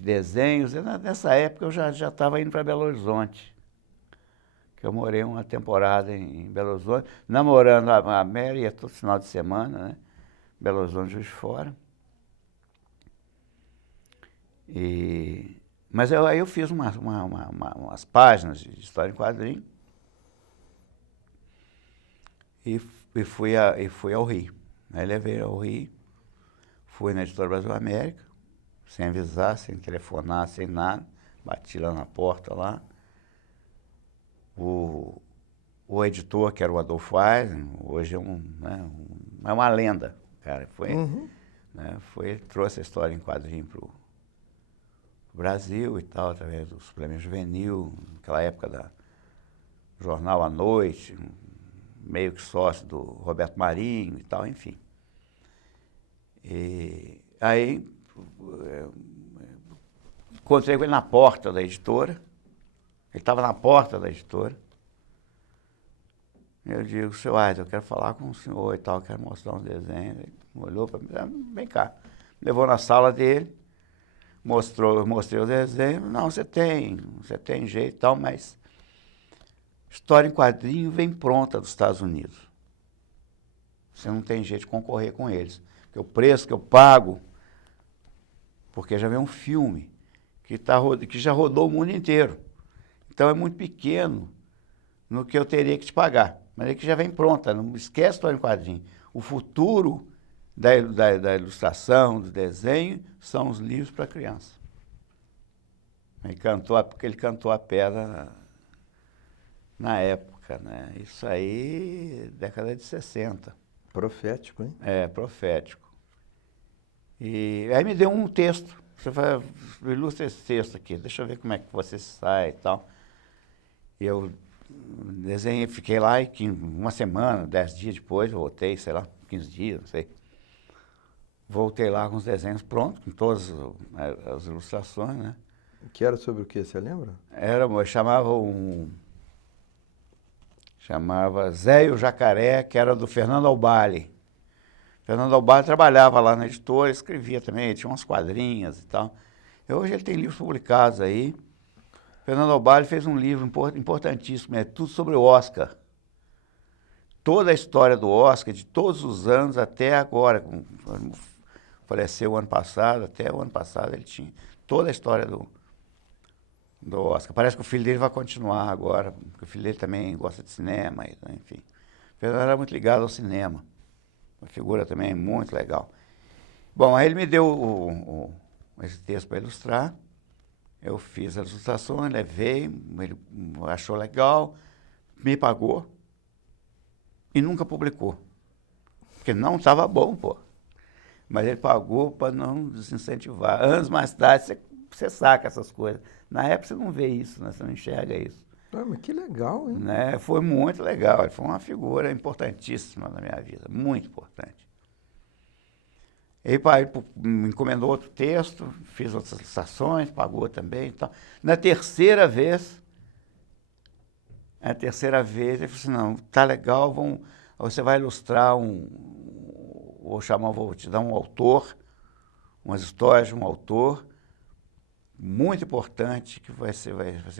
desenhos. E nessa época, eu já estava indo para Belo Horizonte. Eu morei uma temporada em Belo Horizonte, namorando a Mary, ia todo final de semana, né? Belo Horizonte, Juiz de Fora. Mas aí eu fiz umas páginas de história em quadrinho e fui ao Rio. Aí levei ao Rio, fui na Editora Brasil América, sem avisar, sem telefonar, sem nada. Bati lá na porta lá. O editor, que era o Adolfo Eisen, hoje é é uma lenda, cara. Trouxe a história em quadrinho para o Brasil e tal, através do Suplemento Juvenil, naquela época do Jornal à Noite, meio que sócio do Roberto Marinho e tal, enfim. E aí encontrei com ele na porta da editora. Ele estava na porta da editora. Eu digo, seu Eisen, eu quero falar com o senhor e tal, quero mostrar uns desenhos. Ele olhou para mim, vem cá. Me levou na sala dele, mostrei os desenhos. Não, você tem jeito e tal, mas história em quadrinho vem pronta dos Estados Unidos. Você não tem jeito de concorrer com eles. Porque o preço que eu pago, porque já vem um filme que já rodou o mundo inteiro. Então é muito pequeno no que eu teria que te pagar. Mas é que já vem pronta, não esquece a história em quadrinho. O futuro da ilustração, do desenho, são os livros para criança. Porque ele cantou a pedra na época, né? Isso aí, década de 60. Profético, hein? É, profético. E aí me deu um texto. Você vai, ilustra esse texto aqui, deixa eu ver como é que você sai e tal. E eu desenhei, fiquei lá e uma semana, 10 dias depois, eu voltei, sei lá, 15 dias, não sei. Voltei lá com os desenhos prontos, com todas as ilustrações, né? Que era sobre o quê, você lembra? Chamava Zé e o Jacaré, que era do Fernando Albali. Fernando Albali trabalhava lá na editora, escrevia também, tinha umas quadrinhas e tal. E hoje ele tem livros publicados aí. Fernando Albali fez um livro importantíssimo, é tudo sobre o Oscar. Toda a história do Oscar, de todos os anos até agora. Faleceu o ano passado, até o ano passado ele tinha toda a história do Oscar. Parece que o filho dele vai continuar agora, porque o filho dele também gosta de cinema, enfim. O Fernando era muito ligado ao cinema. Uma figura também muito legal. Bom, aí ele me deu esse texto para ilustrar. Eu fiz as ilustrações, levei, ele achou legal, me pagou e nunca publicou. Porque não estava bom, pô. Mas ele pagou para não desincentivar. Anos mais tarde, você saca essas coisas. Na época você não vê isso, né? Você não enxerga isso. Ah, mas que legal, hein? Né? Foi muito legal. Ele foi uma figura importantíssima na minha vida, muito importante. Ele me encomendou outro texto, fiz outras ilustrações, pagou também e tal. Na terceira vez, ele falou assim, não, tá legal, você vai ilustrar vou te dar um autor, umas histórias de um autor muito importante, que vai ser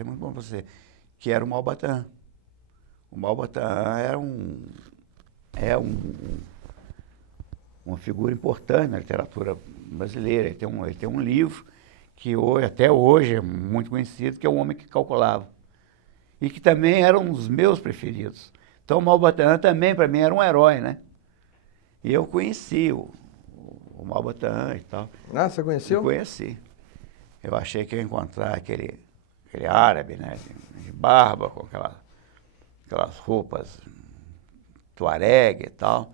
muito bom para você, que era o Malbatã. O Malbatã era uma figura importante na literatura brasileira. Ele tem um livro que até hoje é muito conhecido, que é O Homem que Calculava. E que também era um dos meus preferidos. Então o Malbatã também, para mim, era um herói, né? E eu conheci o Malbatã e tal. Ah, você conheceu? Eu conheci. Eu achei que ia encontrar aquele árabe, né? De barba, com aquelas roupas tuareg e tal.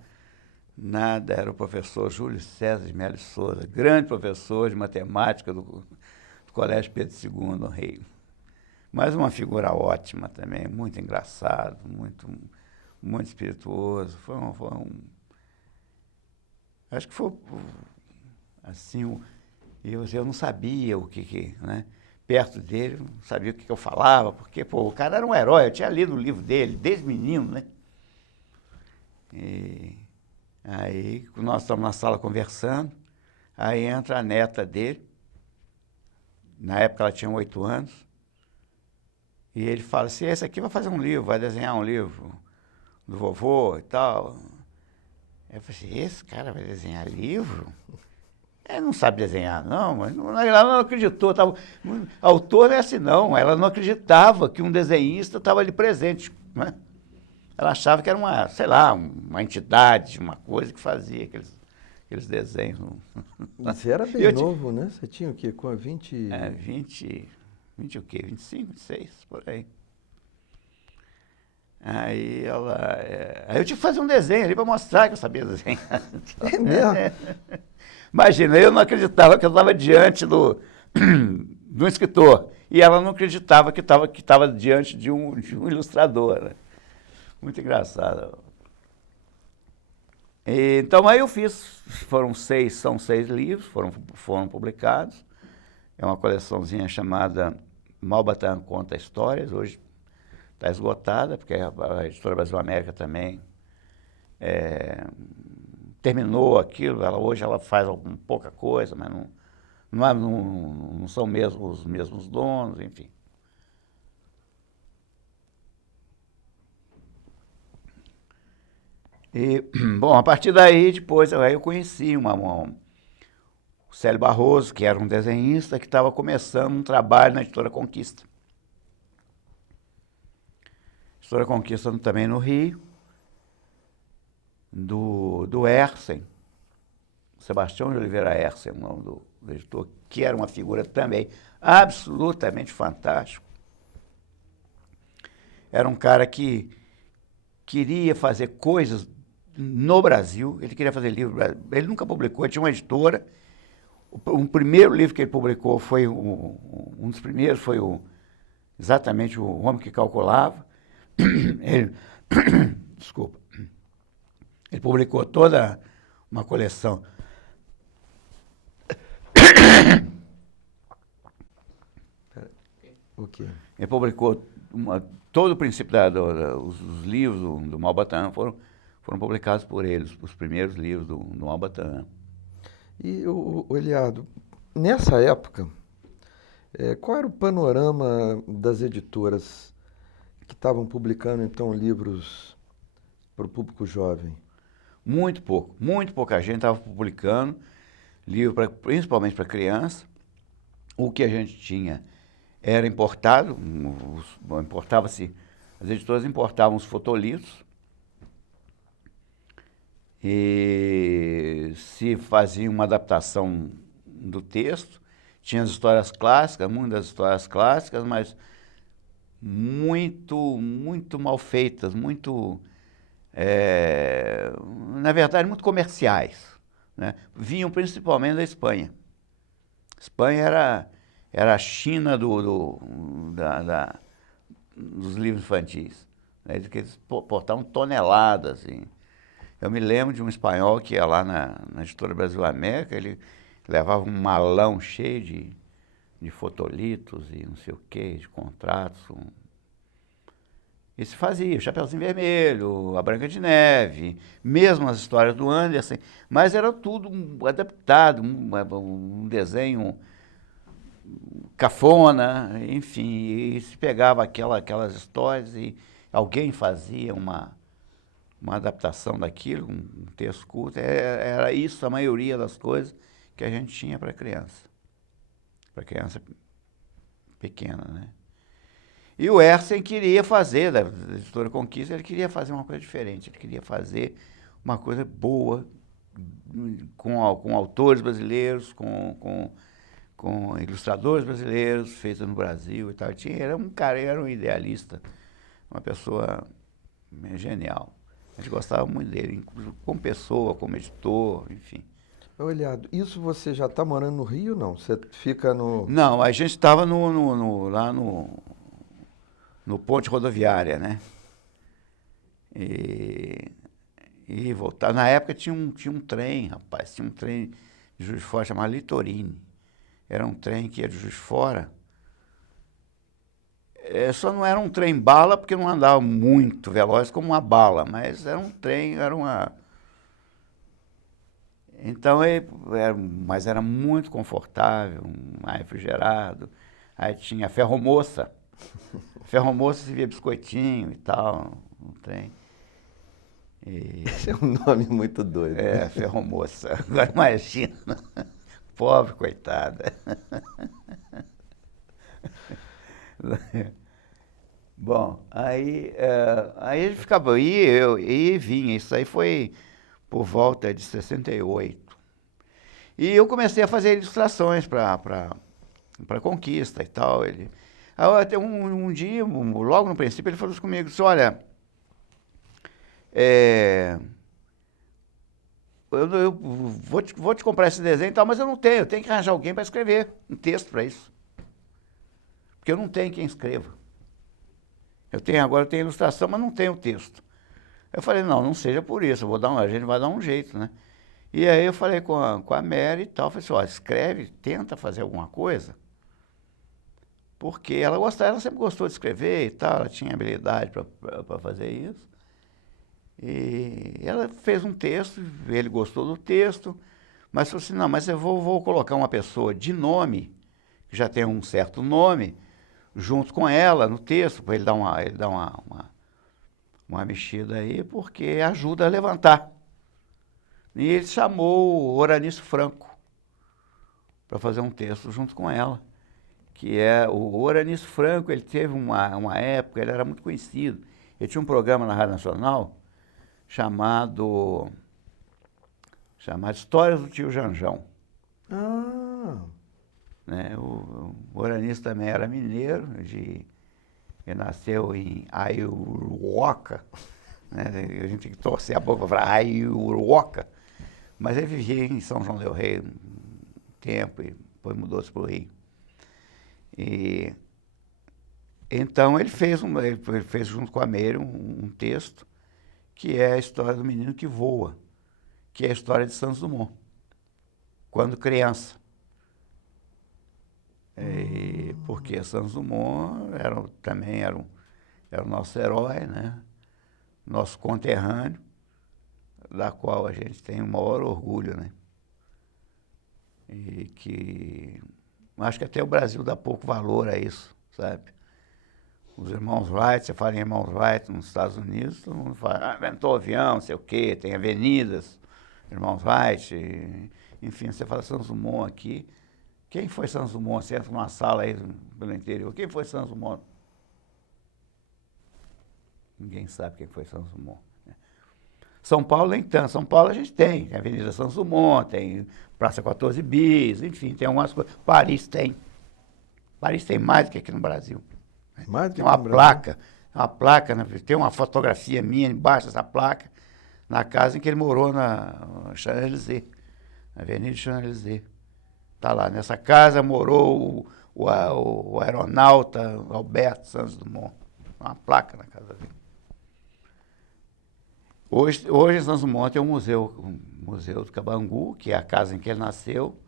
Nada, era o professor Júlio César de Melo Souza, grande professor de matemática do Colégio Pedro II, no Rio. Mas uma figura ótima também, muito engraçado, muito espirituoso. Acho que foi assim, eu não sabia né? Perto dele, não sabia o que eu falava, porque o cara era um herói, eu tinha lido o livro dele desde menino, né? E aí nós estamos na sala conversando, aí entra a neta dele, na época ela tinha 8 anos, e ele fala assim, esse aqui vai fazer um livro, vai desenhar um livro do vovô e tal. Eu falei assim, esse cara vai desenhar livro? não sabe desenhar, não, mas ela não acreditou. Autor não é assim, não. Ela não acreditava que um desenhista estava ali presente, né? Ela achava que era uma, sei lá, uma entidade, uma coisa que fazia aqueles desenhos. Você era bem novo, né? Você tinha o quê? Com 20... 20 o quê? 25, 26, por aí. Aí aí eu tive que fazer um desenho ali para mostrar que eu sabia desenhar. É mesmo? Imagina, eu não acreditava que eu estava diante do escritor. E ela não acreditava que estava diante de um ilustrador. Né? Muito engraçado. Então aí eu fiz, são 6 livros, foram publicados. É uma coleçãozinha chamada Malbatã Conta Histórias, hoje está esgotada, porque a Editora Brasil América também terminou aquilo. Hoje ela faz pouca coisa, mas não são os mesmos donos, enfim. E, bom, a partir daí, depois, aí eu conheci o Célio Barroso, que era um desenhista, que estava começando um trabalho na Editora Conquista. Editora Conquista também no Rio, do Hersen, Sebastião de Oliveira Hersen, o nome do editor, que era uma figura também absolutamente fantástica. Era um cara que queria fazer coisas no Brasil, ele queria fazer livro, ele nunca publicou, ele tinha uma editora. O primeiro livro que ele publicou foi, um dos primeiros foi exatamente O Homem que Calculava. Desculpa. Ele publicou toda uma coleção. O quê? Ele publicou todo o princípio os livros do Malbatã foram publicados por ele, os primeiros livros do Malbatã. E, Eliado, nessa época, qual era o panorama das editoras que estavam publicando, então, livros para o público jovem? Muito pouca gente estava publicando livro, principalmente para criança. O que a gente tinha era importado, as editoras importavam os fotolitos e se fazia uma adaptação do texto. Tinha as histórias clássicas, muitas histórias clássicas, mas muito mal feitas, na verdade, muito comerciais, né? Vinham principalmente da Espanha. Espanha era a China dos livros infantis, né? Que eles portavam toneladas. Assim. Eu me lembro de um espanhol que ia lá na Editora Brasil América, ele levava um malão cheio de fotolitos e não sei o quê, de contratos. E se fazia, o Chapeuzinho Vermelho, a Branca de Neve, mesmo as histórias do Andersen, mas era tudo adaptado, um desenho cafona, enfim, e se pegava aquelas histórias e alguém fazia uma adaptação daquilo, um texto curto. Era isso a maioria das coisas que a gente tinha para criança pequena, né? E o Hersen queria fazer, da Editora Conquista, ele queria fazer uma coisa diferente, ele queria fazer uma coisa boa, com autores brasileiros, com ilustradores brasileiros, feita no Brasil e tal. Era um idealista, uma pessoa genial. A gente gostava muito dele, inclusive como pessoa, como editor, enfim. Eliado, isso você já está morando no Rio, não? Você fica no... Não, a gente estava lá no Ponte Rodoviária, né? E voltar. Na época tinha um trem, rapaz, tinha um trem de Juiz de Fora chamado Litorine. Era um trem que ia de Juiz de Fora. Só não era um trem bala, porque não andava muito veloz como uma bala, mas era um trem, Então, mas era muito confortável, mais refrigerado. Aí tinha ferromoça. Ferromoça se via biscoitinho e tal, no trem. Esse é um nome muito doido. Ferromoça. Agora imagina. pobre coitada. Bom, aí ele ficava, ia e vinha, isso aí foi por volta de 68. E eu comecei a fazer ilustrações para Conquista e tal. Aí até um dia, logo no princípio, ele falou comigo, disse, olha, eu vou te comprar esse desenho e tal, mas eu tenho que arranjar alguém para escrever um texto para isso. Porque eu não tenho quem escreva. Agora eu tenho ilustração, mas não tenho texto. Eu falei, não seja por isso, a gente vai dar um jeito, né? E aí eu falei com a Mary e tal, falei assim, ó, escreve, tenta fazer alguma coisa, porque ela sempre gostou de escrever e tal, ela tinha habilidade para fazer isso. E ela fez um texto, ele gostou do texto, mas falou assim, não, mas eu vou colocar uma pessoa de nome, que já tem um certo nome, junto com ela no texto, para ele dar uma mexida aí, porque ajuda a levantar. E ele chamou o Oranício Franco para fazer um texto junto com ela, que é o Oranício Franco. Ele teve uma época, ele era muito conhecido, ele tinha um programa na Rádio Nacional chamado Histórias do Tio Janjão. Né? O Oranício também era mineiro, ele nasceu em Aiuruoca, né? A gente tem que torcer a boca para falar Aiuruoca, mas ele vivia em São João del Rei um tempo e depois mudou-se para o Rio. E então ele fez junto com a Meire um texto que é a história do menino que voa, que é a história de Santos Dumont, quando criança. Porque Santos Dumont também era o nosso herói, né? Nosso conterrâneo, da qual a gente tem o maior orgulho, né? E que acho que até o Brasil dá pouco valor a isso, sabe? Os irmãos Wright, você fala em irmãos Wright nos Estados Unidos, todo mundo fala, inventou avião, não sei o quê, tem avenidas, irmãos Wright, enfim, você fala Santos Dumont aqui. Quem foi Santos Dumont? Você entra numa sala aí pelo interior. Quem foi Santos Dumont? Ninguém sabe quem foi Santos Dumont. São Paulo nem tanto. São Paulo a gente tem a Avenida Santos Dumont, tem Praça 14 Bis, enfim, tem algumas coisas. Paris tem mais do que aqui no Brasil. Mais do que tem uma placa, né? Tem uma fotografia minha embaixo dessa placa, na casa em que ele morou na Champs-Élysées, na Avenida Champs-Élysées. Está lá, nessa casa morou o aeronauta Alberto Santos Dumont. Uma placa na casa dele. Hoje em Santos Dumont tem um museu do Cabangu, que é a casa em que ele nasceu,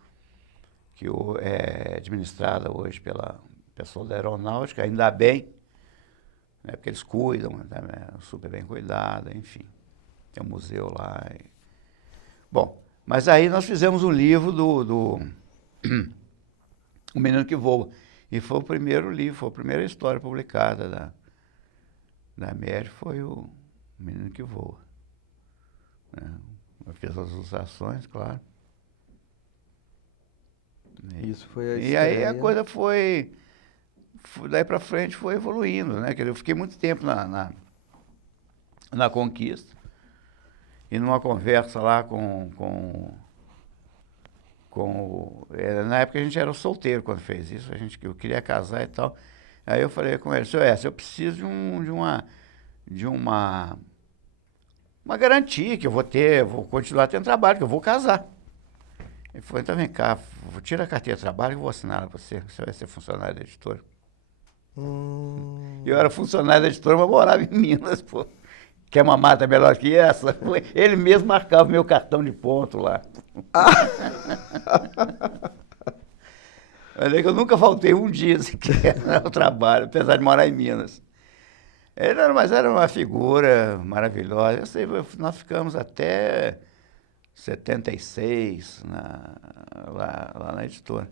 que é administrada hoje pela pessoal da aeronáutica, ainda bem, né, porque eles cuidam, né, super bem cuidado, enfim. Tem um museu lá. Bom, mas aí nós fizemos um livro do O Menino que Voa. E foi o primeiro livro, foi a primeira história publicada da Mary, foi o Menino que Voa. Eu fiz as ilustrações, claro. Isso foi a E aí a coisa foi daí para frente foi evoluindo, né? Quer dizer, eu fiquei muito tempo na Conquista. E numa conversa lá na época a gente era solteiro quando fez isso, eu queria casar e tal. Aí eu falei com ele, senhor, eu preciso de uma garantia que eu vou continuar tendo trabalho, que eu vou casar. Ele falou, então vem cá, tira a carteira de trabalho e vou assinar ela para você vai ser funcionário da editora. Eu era funcionário da editora, mas morava em Minas, pô. Quer uma mata melhor que essa? Ele mesmo marcava meu cartão de ponto lá. Olha que eu nunca faltei um dia sequer no trabalho, apesar de morar em Minas. Mas era uma figura maravilhosa. Eu sei, nós ficamos até 76 lá na editora.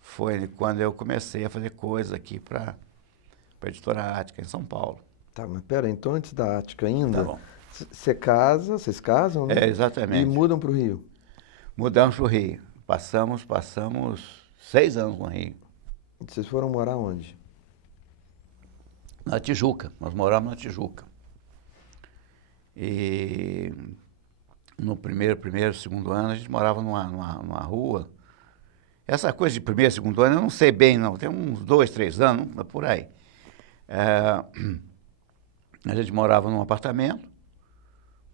Foi quando eu comecei a fazer coisas aqui para a editora Ática, em São Paulo. Tá, mas pera, então antes da Ática ainda, Tá bom. vocês casam, né? Exatamente. E mudam para o Rio? Mudamos para o Rio. Passamos 6 anos no Rio. Vocês foram morar onde? Na Tijuca, nós morávamos na Tijuca. E no primeiro, segundo ano, a gente morava numa rua. Essa coisa de primeiro, segundo ano, eu não sei bem, não. Tem uns 2, 3 anos, por aí. A gente morava num apartamento,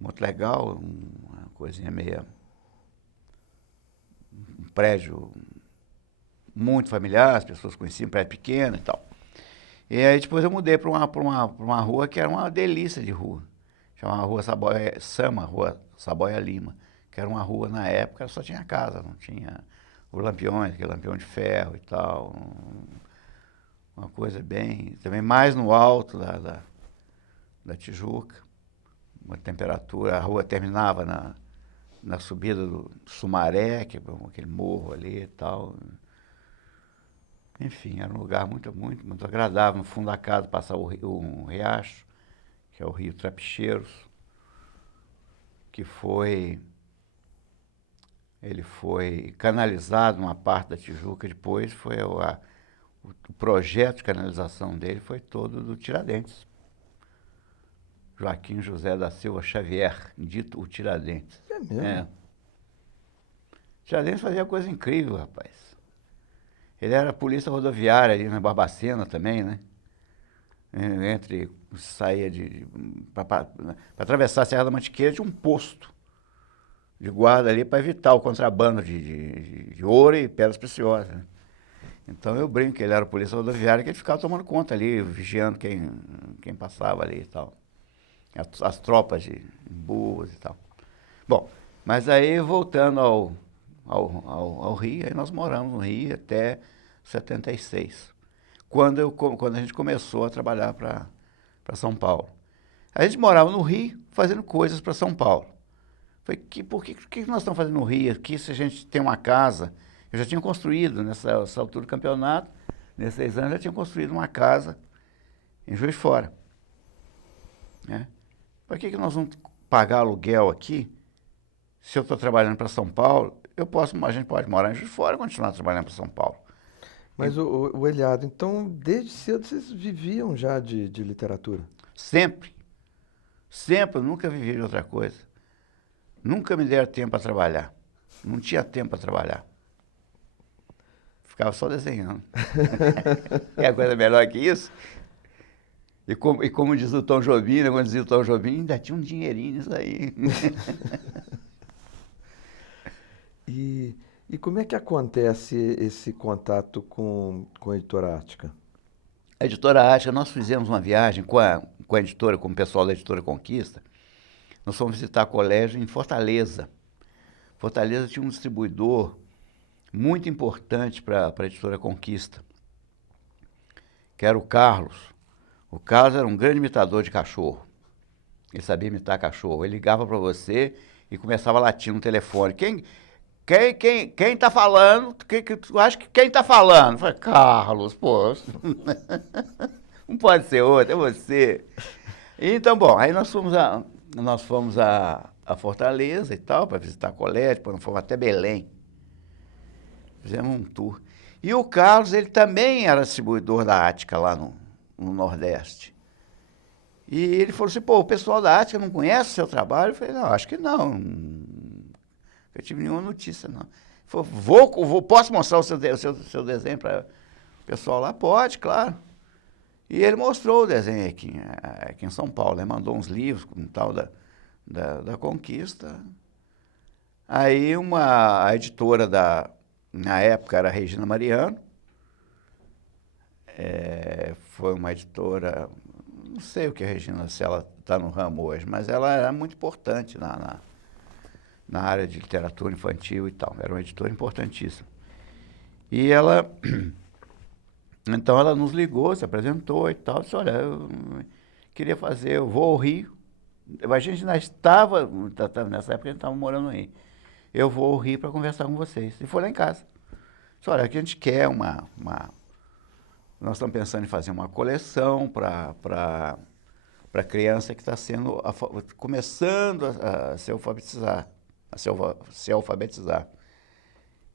muito legal, uma coisinha meio... Um prédio muito familiar, as pessoas conheciam, um prédio pequeno e tal. E aí depois eu mudei para uma rua que era uma delícia de rua. Chamava Rua Saboia Lima, que era uma rua na época, só tinha casa, não tinha os lampiões, aquele lampião de ferro e tal. Uma coisa bem... Também mais no alto da Tijuca. Uma temperatura... A rua terminava na subida do Sumaré, que é aquele morro ali e tal. Enfim, era um lugar muito, muito, muito agradável. No fundo da casa passava um riacho, que é o Rio Trapicheiros, que ele foi canalizado numa parte da Tijuca, depois foi o projeto de canalização dele foi todo do Tiradentes. Joaquim José da Silva Xavier, dito o Tiradentes. É mesmo? É. Tiradentes fazia coisa incrível, rapaz. Ele era polícia rodoviária ali na Barbacena também, né? Saía para atravessar a Serra da Mantiqueira, tinha um posto de guarda ali para evitar o contrabando de ouro e pedras preciosas, né? Então eu brinco que ele era polícia rodoviária, que ele ficava tomando conta ali, vigiando quem passava ali e tal. As tropas de burros e tal. Bom, mas aí voltando ao Rio, aí nós moramos no Rio até 76, quando a gente começou a trabalhar para São Paulo. A gente morava no Rio fazendo coisas para São Paulo. Falei, por que nós estamos fazendo no Rio aqui se a gente tem uma casa? Eu já tinha construído, nessa altura do campeonato, nesses 6 anos, já tinha construído uma casa em Juiz de Fora. Né? Para que nós vamos pagar aluguel aqui se eu estou trabalhando para São Paulo? A gente pode morar em Juiz de Fora e continuar trabalhando para São Paulo. Mas o Eliado, então, desde cedo vocês viviam já de literatura? Sempre. Sempre, eu nunca vivi de outra coisa. Nunca me deram tempo para trabalhar. Não tinha tempo para trabalhar. Ficava só desenhando. É coisa melhor que isso? E como diz o Tom Jobim, né, quando dizia o Tom Jobim, ainda tinha um dinheirinho nisso aí. E como é que acontece esse contato com a Editora Ática? A Editora Ática, nós fizemos uma viagem com a editora, com o pessoal da Editora Conquista. Nós fomos visitar colégio em Fortaleza. Fortaleza tinha um distribuidor muito importante para a Editora Conquista, que era o Carlos. O Carlos era um grande imitador de cachorro. Ele sabia imitar cachorro. Ele ligava para você e começava a latir no telefone. Quem tá falando? Tu acha que quem tá falando? Eu falei, Carlos, pô. Não pode ser outro, é você. Então, bom, aí nós fomos a Fortaleza e tal, para visitar colégio, depois nós fomos até Belém. Fizemos um tour. E o Carlos, ele também era distribuidor da Ática lá no Nordeste. E ele falou assim, pô, o pessoal da Ática não conhece o seu trabalho? Eu falei, não, acho que não. Eu tive nenhuma notícia, não. Ele falou, posso mostrar o seu desenho para o pessoal lá? Pode, claro. E ele mostrou o desenho aqui em São Paulo, né? Mandou uns livros com tal da Conquista. Aí a editora na época era a Regina Mariano, foi uma editora, não sei o que a Regina, se ela está no ramo hoje, mas ela era muito importante na área de literatura infantil e tal, era uma editora importantíssima. E então ela nos ligou, se apresentou e tal, disse, olha, eu queria eu vou ao Rio, a gente ainda estava, nessa época a gente estava morando no Rio, eu vou ao Rio para conversar com vocês. E foi lá em casa. Disse, olha, aqui a gente quer nós estamos pensando em fazer uma coleção para criança que está começando a se alfabetizar.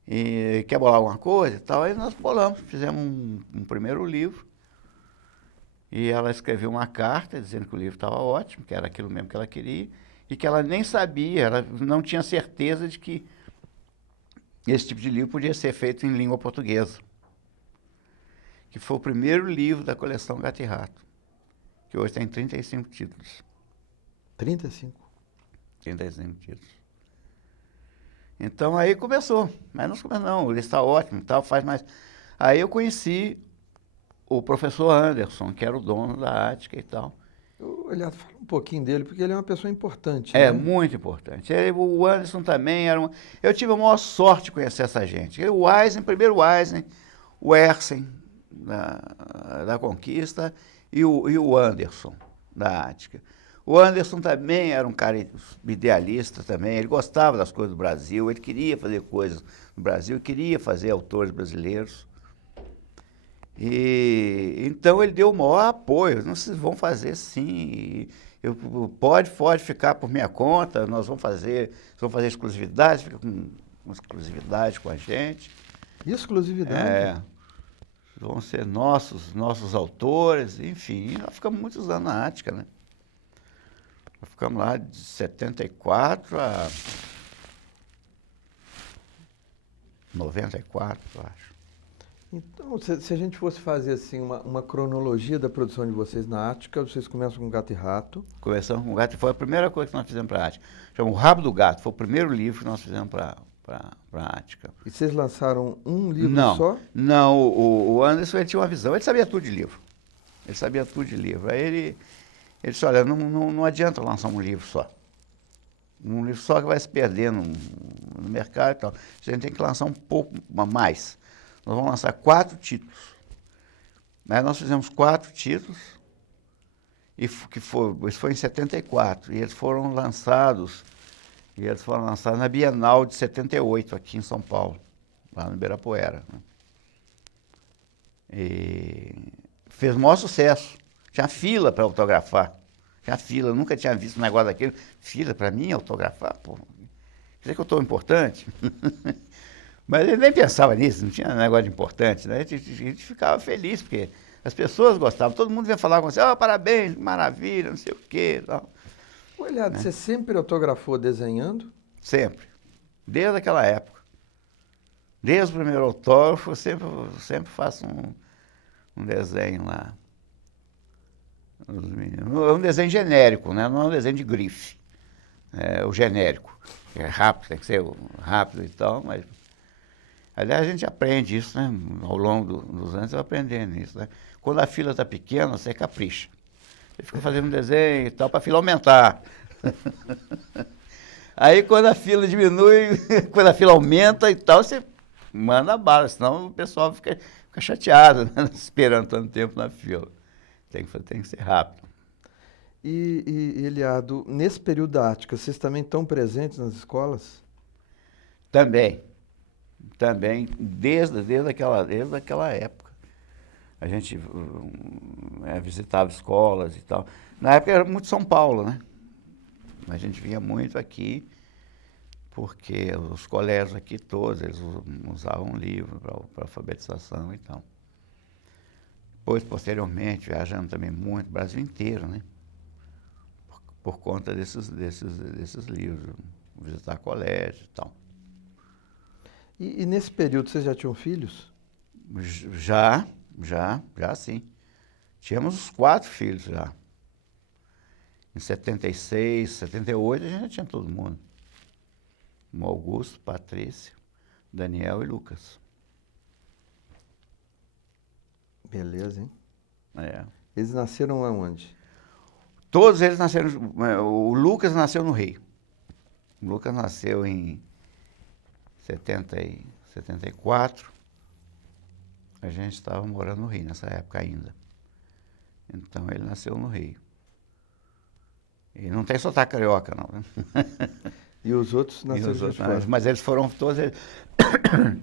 E quer bolar alguma coisa e tal? Aí nós bolamos, fizemos um primeiro livro. E ela escreveu uma carta dizendo que o livro estava ótimo, que era aquilo mesmo que ela queria, e que ela nem sabia, ela não tinha certeza de que esse tipo de livro podia ser feito em língua portuguesa. Que foi o primeiro livro da coleção Gato e Rato, que hoje tem 35 títulos. 35? 35 títulos. Então aí começou. Mas não começou, não, ele está ótimo e tal, faz mais. Aí eu conheci o professor Anderson, que era o dono da Ática e tal. Eliado, fala um pouquinho dele, porque ele é uma pessoa importante, É, né? muito importante. O Anderson também era Eu tive a maior sorte de conhecer essa gente. O Eisen, primeiro o Eisen, o Hersen, da Conquista, e o Anderson, da Ática. O Anderson também era um cara idealista também, ele gostava das coisas do Brasil, ele queria fazer coisas no Brasil, queria fazer autores brasileiros. E então ele deu o maior apoio. Não, vocês vão fazer sim. Pode ficar por minha conta. Nós vamos fazer exclusividade, fica com exclusividade com a gente. Exclusividade? Vão ser nossos autores, enfim. Nós ficamos muitos anos na Ática, né? Nós ficamos lá de 74 a 94, eu acho. Então, se a gente fosse fazer assim uma cronologia da produção de vocês na Ática, vocês começam com Gato e Rato. Começamos com Gato, foi a primeira coisa que nós fizemos para a Ática. Chama O Rabo do Gato, foi o primeiro livro que nós fizemos para a Ática. E vocês lançaram um livro Não, só? não, o Anderson ele tinha uma visão, ele sabia tudo de livro. Aí ele disse, olha, não adianta lançar um livro só. Um livro só que vai se perdendo no mercado e tal. A gente tem que lançar um pouco mais. Nós vamos lançar 4 títulos. Aí nós fizemos 4 títulos, isso foi em 74, e eles foram lançados na Bienal de 78, aqui em São Paulo, lá no Ibirapuera. Né? E fez o maior sucesso. Tinha fila para autografar. Eu nunca tinha visto um negócio daquele. Fila para mim autografar? Pô, quer dizer que eu estou importante? Mas ele nem pensava nisso, não tinha negócio de importante, né? A gente ficava feliz, porque as pessoas gostavam, todo mundo vinha falar com você, parabéns, maravilha, não sei o quê. Tal. Eliado, você sempre autografou desenhando? Sempre, desde aquela época. Desde o primeiro autógrafo, eu sempre faço um desenho lá. É um desenho genérico, né? Não é um desenho de grife. É o genérico. É rápido, tem que ser rápido e tal, mas... Aliás, a gente aprende isso, né? Ao longo dos anos, eu aprendendo isso, né? Quando a fila está pequena, você capricha. Você fica fazendo um desenho e tal, para a fila aumentar. Aí, quando a fila diminui, quando a fila aumenta e tal, você manda bala, senão o pessoal fica chateado, né? Esperando tanto tempo na fila. Tem que ser rápido. E Eliado, nesse período da Ática, vocês também estão presentes nas escolas? Também, desde aquela época. A gente visitava escolas e tal. Na época era muito São Paulo, né? A gente vinha muito aqui, porque os colégios aqui todos, eles usavam livro para alfabetização e tal. Depois, posteriormente, viajando também muito, o Brasil inteiro, né? Por conta desses livros, visitar colégio e tal. E nesse período vocês já tinham filhos? Já sim. Tínhamos os 4 filhos já. Em 76, 78 a gente já tinha todo mundo. O Augusto, Patrícia, Daniel e Lucas. Beleza, hein? É. Eles nasceram aonde? Todos eles nasceram... O Lucas nasceu no Rio. O Lucas nasceu em 74, a gente estava morando no Rio nessa época ainda. Então ele nasceu no Rio. E não tem sotaque carioca, não. E os outros nasceram de fora? Mas eles foram todos...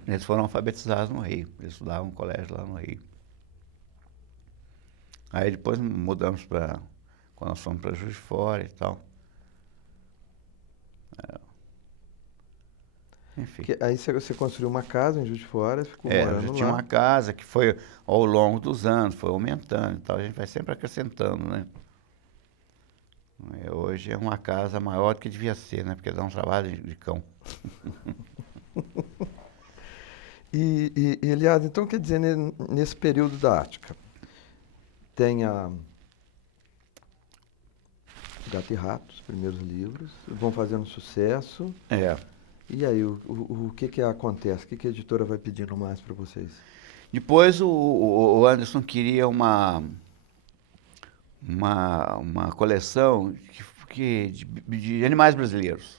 Eles foram alfabetizados no Rio. Eles estudavam no colégio lá no Rio. Aí depois mudamos para... Quando nós fomos para Juiz de Fora e tal. enfim. Aí você construiu uma casa em Juiz de Fora, ficou Eu morando já lá. tinha uma casa que foi, ao longo dos anos, foi aumentando e tal, a gente vai sempre acrescentando, né? Hoje é uma casa maior do que devia ser, né? Porque dá um trabalho de cão. Eliade, então quer dizer, nesse período da Ática, tem a Gato e Rato, os primeiros livros, vão fazendo sucesso. É. E aí, o que acontece? O que a editora vai pedindo mais para vocês? Depois o Anderson queria uma coleção de animais brasileiros.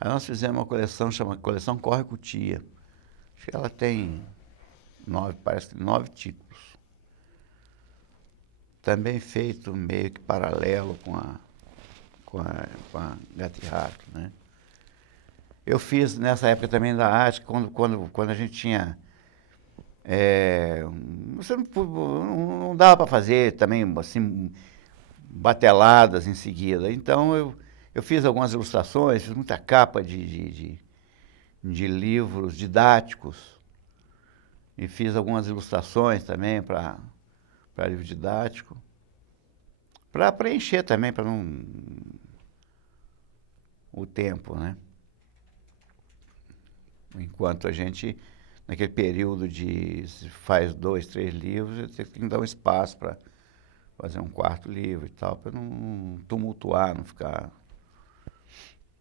Aí nós fizemos uma coleção, chama Coleção Corre Cutia. Acho que ela tem parece que 9 títulos. Também feito meio que paralelo com a Gato e Rato, né? Eu fiz nessa época também da arte, quando a gente tinha... você não dava para fazer também, assim, bateladas em seguida. Então, eu fiz algumas ilustrações, fiz muita capa de livros didáticos. E fiz algumas ilustrações também para livro didático. Para preencher também, para não... o tempo, né? Enquanto a gente, naquele período se faz 2, 3 livros, tem que dar um espaço para fazer um 4º livro e tal, para não tumultuar, não ficar...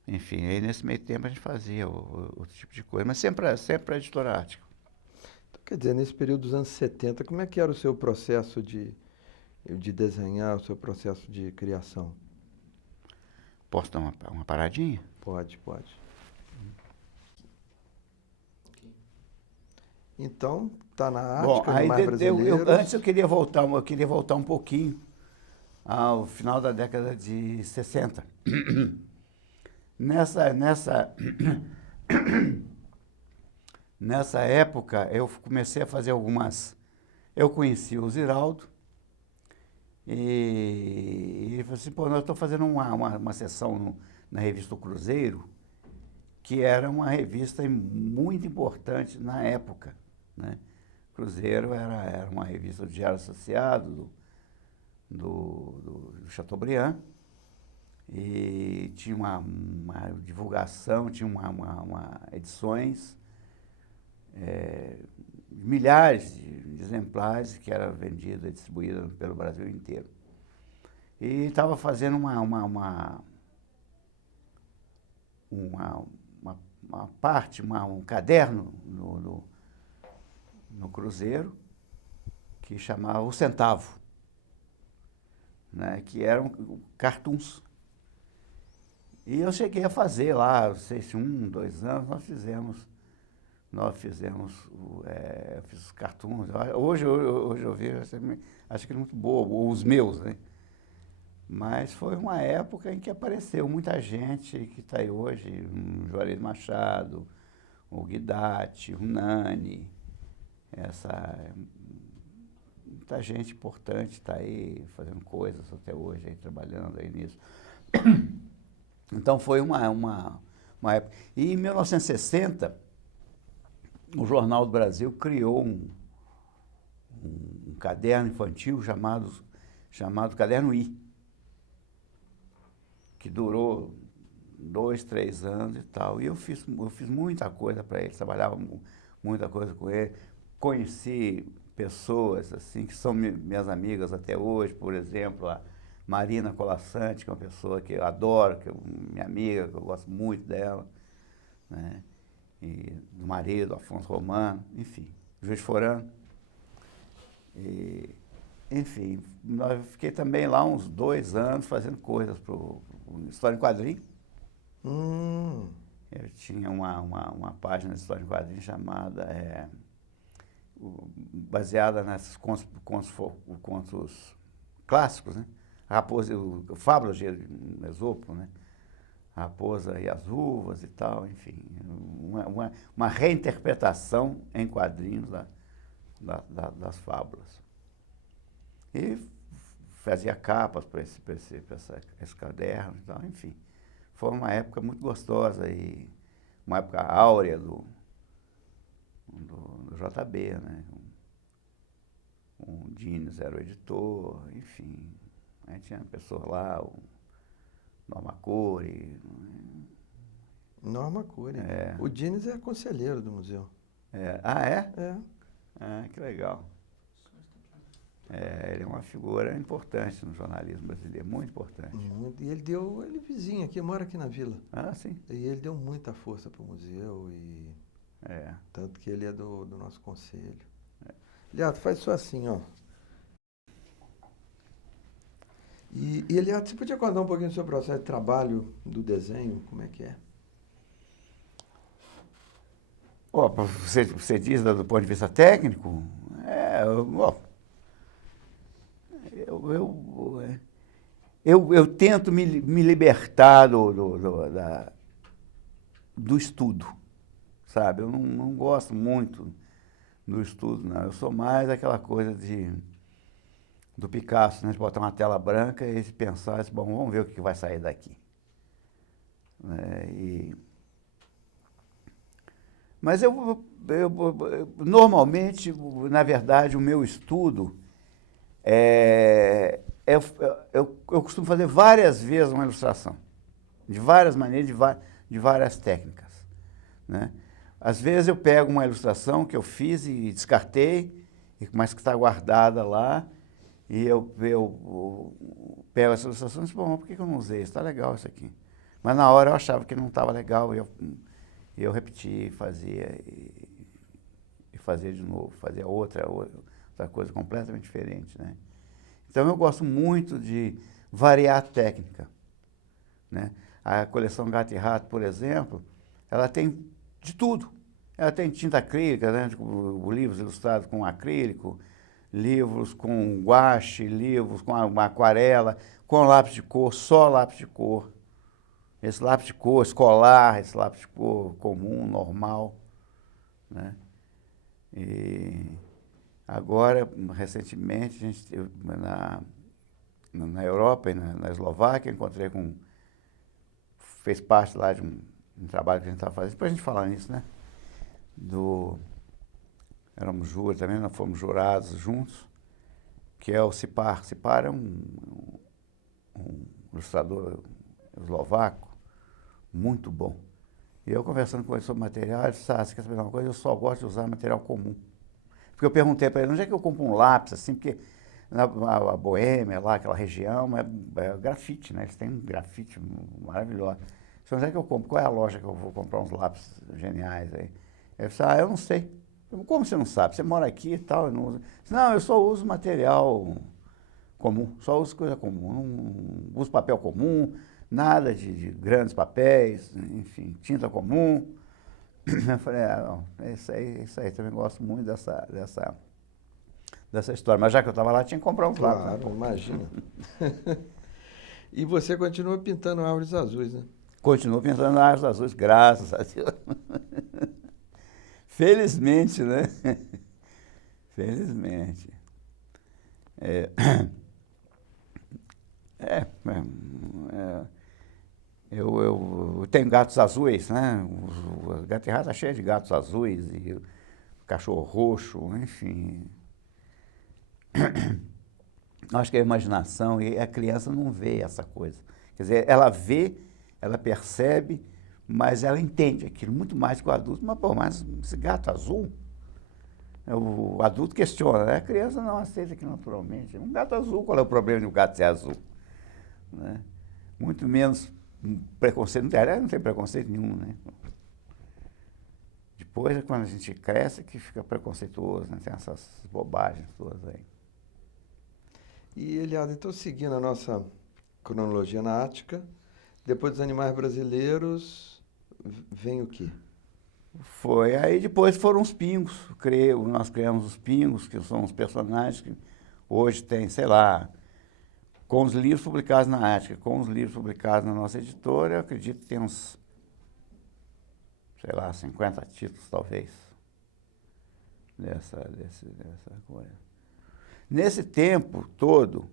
Enfim, aí nesse meio tempo a gente fazia outro tipo de coisa, mas sempre a editora Ática. Então, quer dizer, nesse período dos anos 70, como é que era o seu processo de desenhar, o seu processo de criação? Posso dar uma paradinha? Pode. Então, tá na Ática, Animais Brasileiros. Antes eu queria voltar um pouquinho ao final da década de 60. Nessa época, eu comecei a fazer algumas... Eu conheci o Ziraldo e ele falou assim, pô, nós estamos fazendo uma sessão na revista O Cruzeiro, que era uma revista muito importante na época, né? Cruzeiro era uma revista do Diário Associado, do Chateaubriand, e tinha uma divulgação, tinha edições, milhares de exemplares que era vendida e distribuída pelo Brasil inteiro. E estava fazendo um caderno no Cruzeiro, que chamava O Centavo, né, que eram cartoons. E eu cheguei a fazer lá, não sei se 1, 2 anos, nós fizemos eu fiz os cartoons. Hoje eu vejo, acho que é muito boa, os meus, né? Mas foi uma época em que apareceu muita gente que está aí hoje, o Juarez Machado, o Guidati, o Nani, muita gente importante está aí fazendo coisas até hoje, aí, trabalhando aí nisso. Então foi uma época. E em 1960, o Jornal do Brasil criou um caderno infantil chamado Caderno I, que durou 2, 3 anos e tal. E eu fiz muita coisa para ele, trabalhava muita coisa com ele. Conheci pessoas assim que são minhas amigas até hoje, por exemplo, a Marina Colassante, que é uma pessoa que eu adoro, que é minha amiga, que eu gosto muito dela, né? E do marido, Afonso Romano, enfim, Juiz de Fora. Enfim, eu fiquei também lá uns 2 anos fazendo coisas para História em Quadrinho. Eu tinha uma página de História em Quadrinho chamada, baseada nesses contos clássicos, né? Fábulas de Esopo, né? Raposa e as Uvas e tal, enfim, uma reinterpretação em quadrinhos das fábulas. E fazia capas para esse caderno e tal, enfim. foi uma época muito gostosa e uma época áurea do JB, né? O Dines era o editor, enfim. A gente tinha pessoas lá, o Norma Cury. Norma Cury. É. O Dines é conselheiro do museu. Ah, é? É. Ah, que legal. Ele é uma figura importante no jornalismo brasileiro, muito importante. Muito. E ele é vizinho aqui, mora aqui na vila. Ah, sim. E ele deu muita força para o museu, e tanto que ele é do nosso conselho. Eliato, faz só assim, ó. E Eliato, você podia contar um pouquinho do seu processo de trabalho do desenho, como é que é? Você diz do ponto de vista técnico? Eu tento me libertar do estudo, sabe? Eu não gosto muito do estudo, não. Eu sou mais aquela coisa do Picasso, né? De botar uma tela branca e pensar, bom, vamos ver o que vai sair daqui. Mas normalmente, na verdade, o meu estudo eu costumo fazer várias vezes uma ilustração, de várias maneiras, de várias técnicas, né? Às vezes eu pego uma ilustração que eu fiz e descartei, mas que está guardada lá, e eu pego essa ilustração e digo, bom, por que eu não usei? Está legal isso aqui. Mas na hora eu achava que não estava legal, e eu repetia, fazia de novo, fazia outra coisa completamente diferente, né? Então eu gosto muito de variar a técnica, né? A coleção Gato e Rato, por exemplo, ela tem de tudo. Ela tem tinta acrílica, né? Livros ilustrados com acrílico, livros com guache, livros com aquarela, com lápis de cor, só lápis de cor. Esse lápis de cor escolar, esse lápis de cor comum, normal, né? E agora, recentemente, na Europa e na Eslováquia, encontrei fez parte lá de um trabalho que a gente estava fazendo, depois a gente fala nisso, né? Éramos júri também, nós fomos jurados juntos, que é o Cipar. Cipar é um ilustrador eslovaco muito bom. E eu conversando com ele sobre material, ele disse, você quer saber de uma coisa? Eu só gosto de usar material comum. Porque eu perguntei para ele, onde é que eu compro um lápis, assim, porque a Boêmia, lá, aquela região, é grafite, né? Eles têm um grafite maravilhoso. Disse, onde é que eu compro? Qual é a loja que eu vou comprar uns lápis geniais aí? Ele disse, eu não sei. Eu, como você não sabe? Você mora aqui e tal, eu não uso. Disse, não, eu só uso material comum, só uso coisa comum, não uso papel comum, nada de grandes papéis, enfim, tinta comum. Eu falei, não, isso aí, também gosto muito dessa história. Mas já que eu estava lá, tinha que comprar um lápis. Claro, imagina. E você continua pintando árvores azuis, né? Continuo pintando árvores azuis, graças a Deus. Felizmente, né? Felizmente. Eu tenho gatos azuis, né? O Gato e Rato está cheio de gatos azuis e cachorro roxo, enfim. Acho que a imaginação, e a criança não vê essa coisa. Quer dizer, ela vê, ela percebe, mas ela entende aquilo muito mais que o adulto. Mas esse gato azul, o adulto questiona, né? A criança não aceita aquilo naturalmente. Um gato azul, qual é o problema de um gato ser azul? Né? Muito menos preconceito, não tem preconceito nenhum, né? Depois, quando a gente cresce, que fica preconceituoso, né? Tem essas bobagens todas aí. E, Eliado, então, seguindo a nossa cronologia na Ática, depois dos animais brasileiros, vem o quê? Aí depois foram os pingos, nós criamos os pingos, que são os personagens que hoje tem, sei lá, com os livros publicados na Ática, com os livros publicados na nossa editora, eu acredito que tem uns, sei lá, 50 títulos, talvez, dessa coisa. Nesse tempo todo,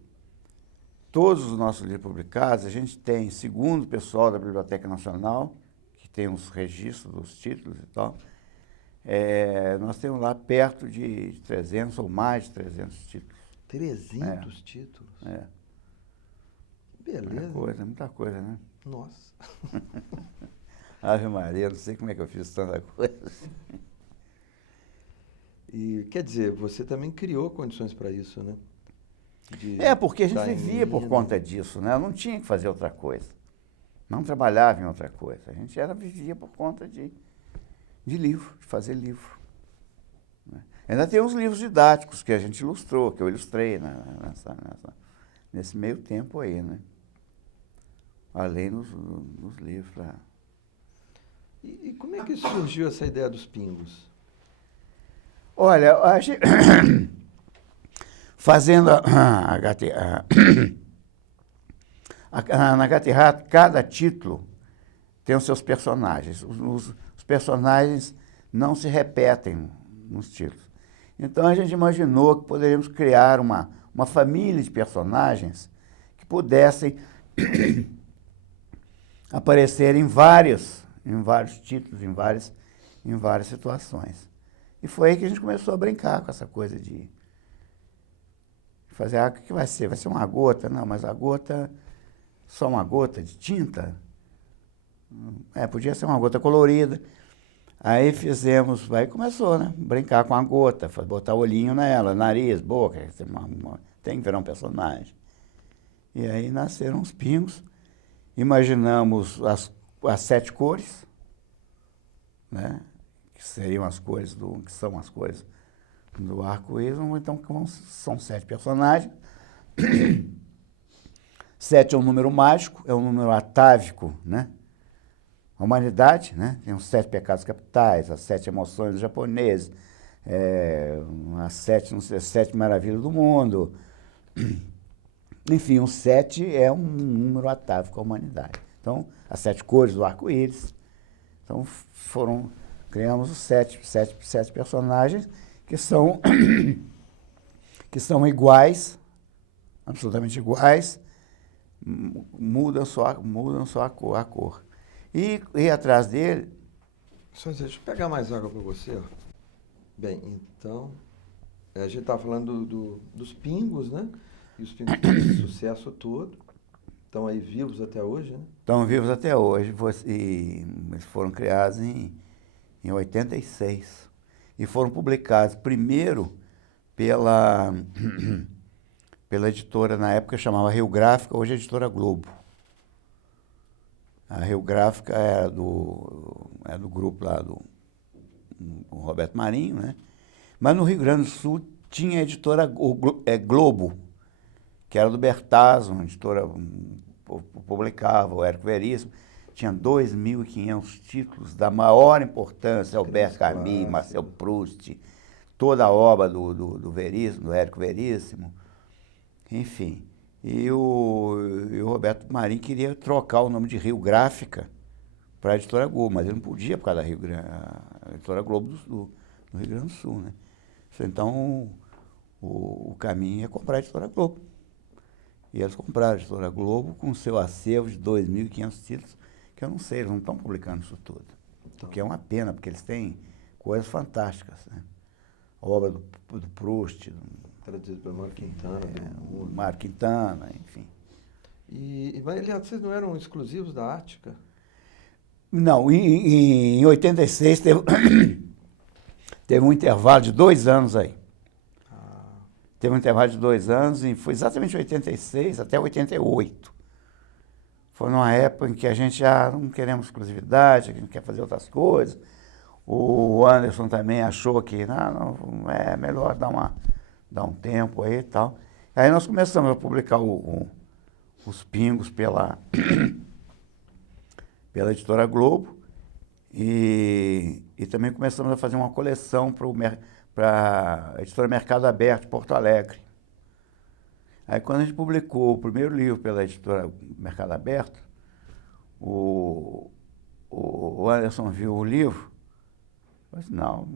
todos os nossos livros publicados, a gente tem, segundo o pessoal da Biblioteca Nacional, que tem os registros dos títulos e tal, nós temos lá perto de 300 ou mais de 300 títulos. 300 títulos? É. Beleza. Muita coisa, né? Nossa. Ave Maria, não sei como é que eu fiz tanta coisa. E, quer dizer, você também criou condições para isso, né? Porque a gente vivia por conta disso, né? Eu não tinha que fazer outra coisa. Não trabalhava em outra coisa. A gente vivia por conta de livro, de fazer livro. Né? Ainda tem os livros didáticos que a gente ilustrou, que eu ilustrei nesse meio tempo aí, né? Além dos livros lá. E como é que surgiu essa ideia dos pingos? Olha, fazendo na Gatirrato, cada título tem os seus personagens. Os personagens não se repetem nos títulos. Então a gente imaginou que poderíamos criar uma família de personagens que pudessem aparecer em vários títulos, em várias situações. E foi aí que a gente começou a brincar com essa coisa de fazer, o que vai ser? Vai ser uma gota? Não, mas a gota, só uma gota de tinta? Podia ser uma gota colorida. Aí começou, né? Brincar com a gota, botar olhinho nela, nariz, boca, tem que virar um personagem. E aí nasceram os pingos. Imaginamos as 7 cores, né? Que seriam as cores que são as cores do arco-íris, então são 7 personagens. 7 é um número mágico, é um número atávico, né? A humanidade, né? Tem os 7 pecados capitais, as 7 emoções dos japoneses, as 7 maravilhas do mundo. Enfim, o 7 é um número atávico à humanidade. Então, as 7 cores do arco-íris. Então, criamos os 7 personagens que são iguais, absolutamente iguais, mudam só a cor. E atrás dele... Deixa eu pegar mais água para você. Ó. Bem, então, a gente está falando dos pingos, né? E os pingos têm esse sucesso todo. Estão aí vivos até hoje, né? Estão vivos até hoje. E eles foram criados em 86. E foram publicados primeiro pela editora, na época chamava Rio Gráfica, hoje é a editora Globo. A Rio Gráfica era do grupo lá do Roberto Marinho, né? Mas no Rio Grande do Sul tinha a editora Globo, que era do Bertazzo, uma editora publicava, o Érico Veríssimo. Tinha 2.500 títulos da maior importância, Albert Camus, Marcel Proust, toda a obra do Veríssimo, do Érico Veríssimo, enfim. E o Roberto Marinho queria trocar o nome de Rio Gráfica para a editora Globo, mas ele não podia por causa da editora Globo do Rio Grande do Sul, né? Então, o caminho ia comprar a editora Globo. E eles compraram a editora Globo com seu acervo de 2.500 títulos, que eu não sei, eles não estão publicando isso tudo. O que é uma pena, porque eles têm coisas fantásticas, né? A obra do Proust, traduzido pelo Mário Quintana. Mário Quintana, enfim. Mas vocês não eram exclusivos da Ática? Não, em 86 teve um intervalo de 2 anos aí. Teve um intervalo de 2 anos e foi exatamente 86 até 88. Foi numa época em que a gente já não queremos exclusividade, a gente quer fazer outras coisas. O Anderson também achou que não é melhor dar um tempo aí e tal. Aí nós começamos a publicar os pingos pela editora Globo e também começamos a fazer uma coleção para a editora Mercado Aberto, de Porto Alegre. Aí quando a gente publicou o primeiro livro pela editora Mercado Aberto, o Anderson viu o livro, falou assim, não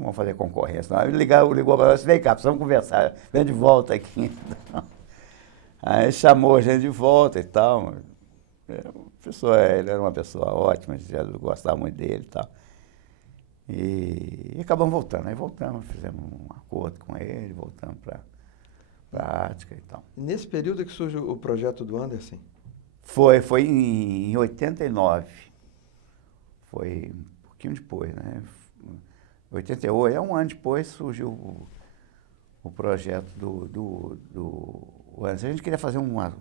vamos fazer concorrência. Não. Ele ligou para nós, vem cá, precisamos conversar, vem de volta aqui. Aí chamou a gente de volta e tal. Ele era uma pessoa ótima, a gente já gostava muito dele e tal. E acabamos voltando. Aí voltamos, fizemos um acordo com ele, voltamos para a Ática e tal. E nesse período que surge o projeto do Anderson? Foi em 89. Foi um pouquinho depois, né? 88, um ano depois, surgiu o projeto do Anderson. A gente queria fazer uma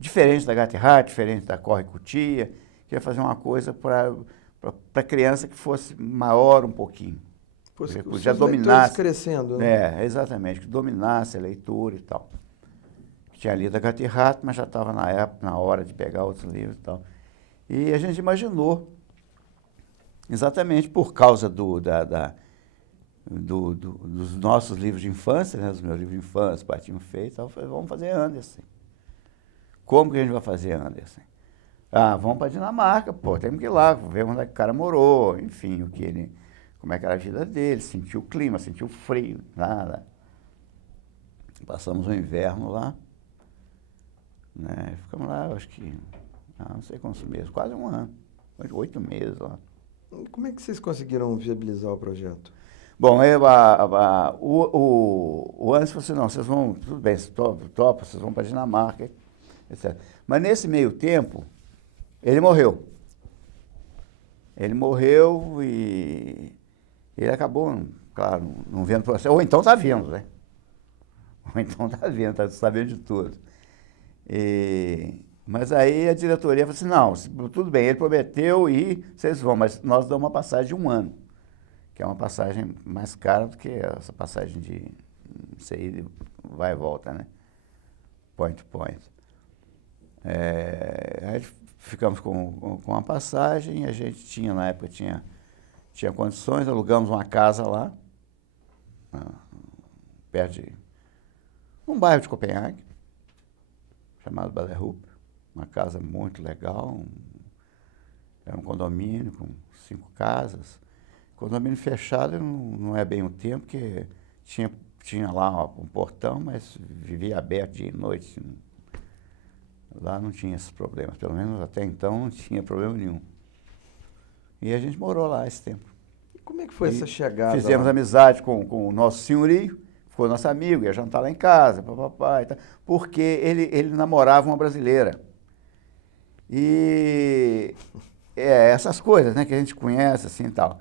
diferente da Gatti Hart, diferente da Corre Cutia, queria fazer uma coisa para criança que fosse maior um pouquinho. Que já dominasse. Crescendo, né? Exatamente, que dominasse a leitura e tal. Tinha lido a Gatti Hart, mas já estava na hora de pegar outros livros e tal. E a gente imaginou, exatamente por causa dos nossos livros de infância, né, dos meus livros de infância, Patinho Feio e tal, falei, vamos fazer Anderson. Como que a gente vai fazer Anderson? Vamos para Dinamarca, temos que ir lá, ver onde é que o cara morou, enfim, como é que era a vida dele, sentiu o clima, sentiu o frio, nada. Passamos o inverno lá, né? Ficamos lá, acho que, não sei quantos meses, quase um ano, 8 meses lá. Como é que vocês conseguiram viabilizar o projeto? Bom, o Anderson falou assim, não, vocês vão, tudo bem, topa, vocês vão para a Dinamarca, etc. Mas nesse meio tempo, ele morreu. Ele morreu e ele acabou, claro, não vendo o processo, ou então está vendo, né? Ou então está sabendo de tudo. Mas aí a diretoria falou assim, não, tudo bem, ele prometeu e vocês vão, mas nós damos uma passagem de um ano, que é uma passagem mais cara do que essa passagem de sair vai e volta, né? Point to point. Aí ficamos com a passagem, a gente tinha, na época, tinha condições, alugamos uma casa lá, perto de um bairro de Copenhague, chamado Ballerup, uma casa muito legal, era um condomínio com 5 casas. Condomínio fechado não é bem o tempo, porque tinha lá um portão, mas vivia aberto dia e noite. Lá não tinha esses problemas, pelo menos até então não tinha problema nenhum. E a gente morou lá esse tempo. E como é que foi essa chegada? Fizemos amizade com o nosso senhorio, ficou nosso amigo, ia jantar lá em casa, papapá, e tal, porque ele namorava uma brasileira. E essas coisas, né, que a gente conhece assim e tal.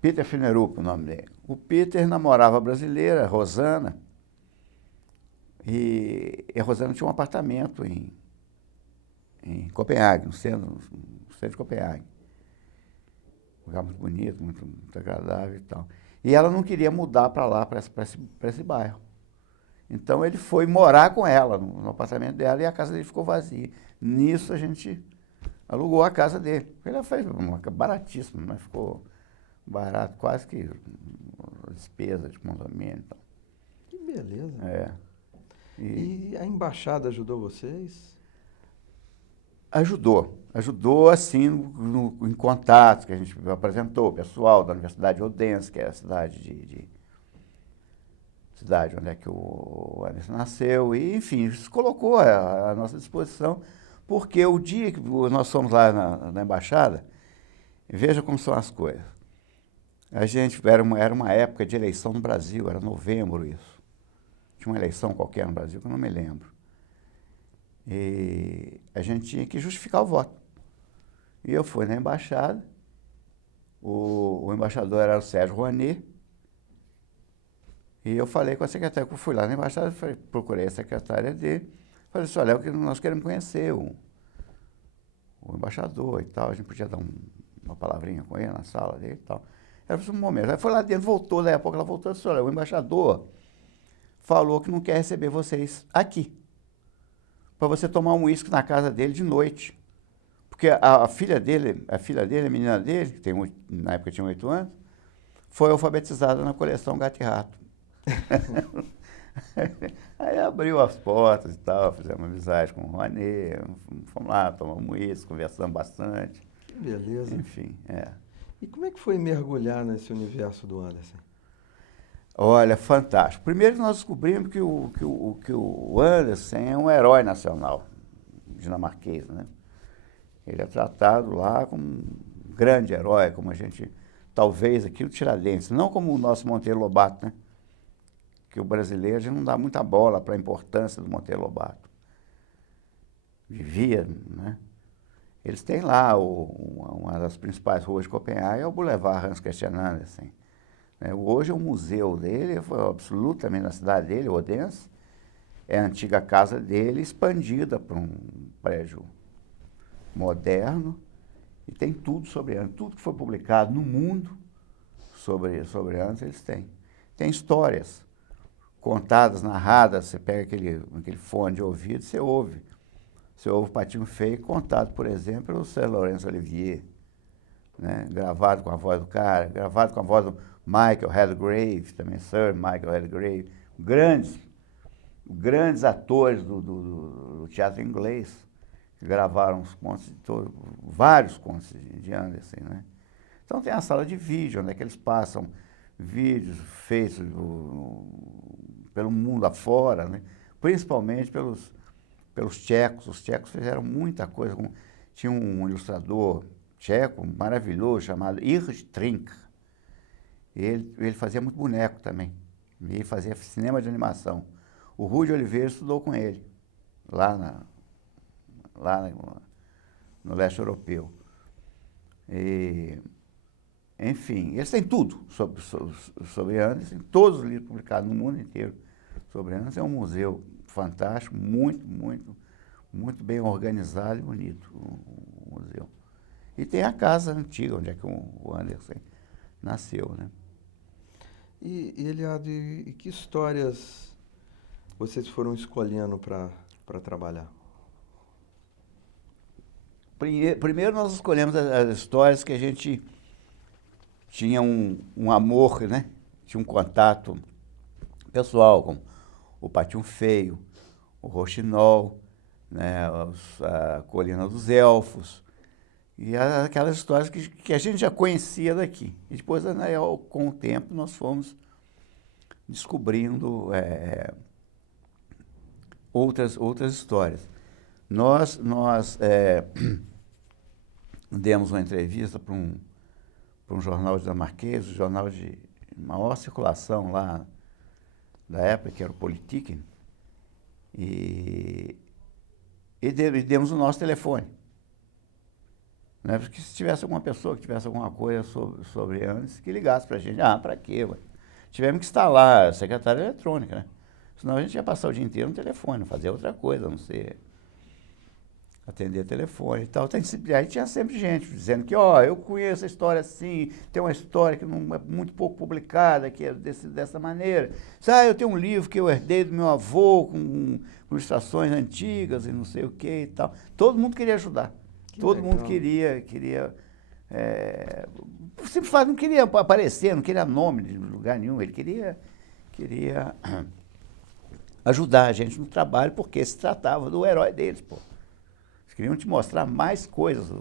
Peter Finerup, o nome dele. O Peter namorava a brasileira, Rosana, e a Rosana tinha um apartamento em Copenhague, no centro de Copenhague. Um lugar muito bonito, muito agradável e tal. E ela não queria mudar para lá, para esse bairro. Então ele foi morar com ela, no apartamento dela, e a casa dele ficou vazia. Nisso a gente alugou a casa dele. Ele fez baratíssimo, mas ficou barato, quase que despesa de condomínio. Então. Que beleza. E a embaixada ajudou vocês? Ajudou assim em contatos que a gente apresentou, o pessoal da Universidade de Odense, que é a cidade cidade onde é que o Anderson nasceu, e enfim, se colocou à nossa disposição, porque o dia que nós fomos lá na embaixada, veja como são as coisas. A gente, era uma época de eleição no Brasil, era novembro isso. Tinha uma eleição qualquer no Brasil que eu não me lembro. E a gente tinha que justificar o voto. E eu fui na embaixada, o embaixador era o Sérgio Rouanet, e eu falei com a secretária, eu fui lá na embaixada, procurei a secretária dele, falei assim, olha, nós queremos conhecer o embaixador e tal, a gente podia dar uma palavrinha com ele na sala dele e tal. Ela falou um momento, ela foi lá dentro, voltou, daí a pouco ela voltou e disse, olha, o embaixador falou que não quer receber vocês aqui, para você tomar um uísque na casa dele de noite. Porque a filha dele, a menina dele, que na época tinha 8 anos, foi alfabetizada na coleção Gato e Rato. Aí abriu as portas e tal, fizemos amizade com o Rouanet, fomos lá, tomamos uísque, conversamos bastante. Que beleza. Enfim, E como é que foi mergulhar nesse universo do Anderson? Olha, fantástico. Primeiro nós descobrimos que o Andersen é um herói nacional dinamarquês, né? Ele é tratado lá como um grande herói, como a gente, talvez aqui o Tiradentes, não como o nosso Monteiro Lobato, né? Que o brasileiro já não dá muita bola para a importância do Monteiro Lobato. Vivia, né? Eles têm lá uma das principais ruas de Copenhague, é o Boulevard Hans Christian Andersen. Hoje o museu dele foi absolutamente na cidade dele, Odense, é a antiga casa dele expandida para um prédio moderno e tem tudo sobre Andersen, tudo que foi publicado no mundo sobre Andersen eles têm. Tem histórias contadas, narradas, você pega aquele fone de ouvido, você ouve o Patinho Feio contado, por exemplo, pelo Sir Laurence Olivier, né? Gravado com a voz do cara, gravado com a voz do Michael Redgrave, também Sir Michael Redgrave, grandes atores do teatro inglês, que gravaram os contos vários contos de Andersen, né? Então tem a sala de vídeo, onde é que eles passam vídeos feitos pelo mundo afora, né? Principalmente pelos tchecos. Os tchecos fizeram muita coisa. Tinha um ilustrador tcheco maravilhoso chamado Erich Trink. Ele fazia muito boneco também. Ele fazia cinema de animação. O Rui de Oliveira estudou com ele, lá no leste europeu. Enfim, eles têm tudo sobre Andersen, todos os livros publicados no mundo inteiro sobre Andersen. É um museu fantástico, muito bem organizado e bonito o museu. E tem a casa antiga, onde é que o Andersen nasceu, né? E Eliade, e que histórias vocês foram escolhendo para trabalhar? Primeiro nós escolhemos as histórias que a gente tinha um amor, né? Tinha um contato pessoal com o Patinho Feio, o Rouxinol, né? A Colina dos Elfos, e aquelas histórias que a gente já conhecia daqui. E depois, né, com o tempo, nós fomos descobrindo outras histórias. Nós demos uma entrevista para um jornal dinamarquês, um jornal de maior circulação lá da época, que era o Politiken, e demos o nosso telefone. Né? Porque se tivesse alguma pessoa que tivesse alguma coisa sobre Andersen, que ligasse para a gente. Para quê? Ué? Tivemos que instalar a secretária eletrônica, né? Senão a gente ia passar o dia inteiro no telefone, fazer outra coisa, a não ser atender telefone e tal. Aí tinha sempre gente dizendo que, eu conheço a história assim, tem uma história que não é muito pouco publicada, que é dessa maneira. Eu tenho um livro que eu herdei do meu avô, com ilustrações antigas e não sei o que e tal. Todo mundo queria ajudar. Todo mundo queria não queria aparecer, não queria nome de lugar nenhum. Ele queria ajudar a gente no trabalho, porque se tratava do herói deles, pô. Eles queriam te mostrar mais coisas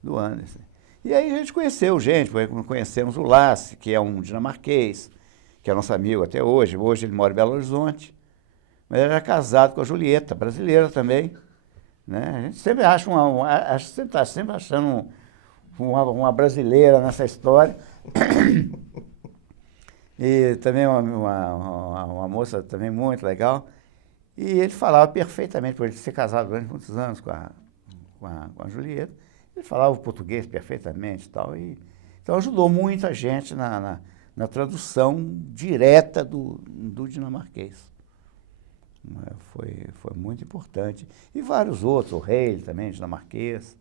do Andersen. E aí a gente conheceu gente, conhecemos o Lasse, que é um dinamarquês, que é nosso amigo até hoje. Hoje ele mora em Belo Horizonte, mas ele era casado com a Julieta, brasileira também. Né? A gente sempre está sempre achando uma brasileira nessa história. E também uma moça também muito legal. E ele falava perfeitamente, por ele ser casado durante muitos anos com a Julieta, ele falava o português perfeitamente e tal. Então ajudou muita gente na tradução direta do dinamarquês. Foi muito importante. E vários outros, o Rei também, dinamarquês.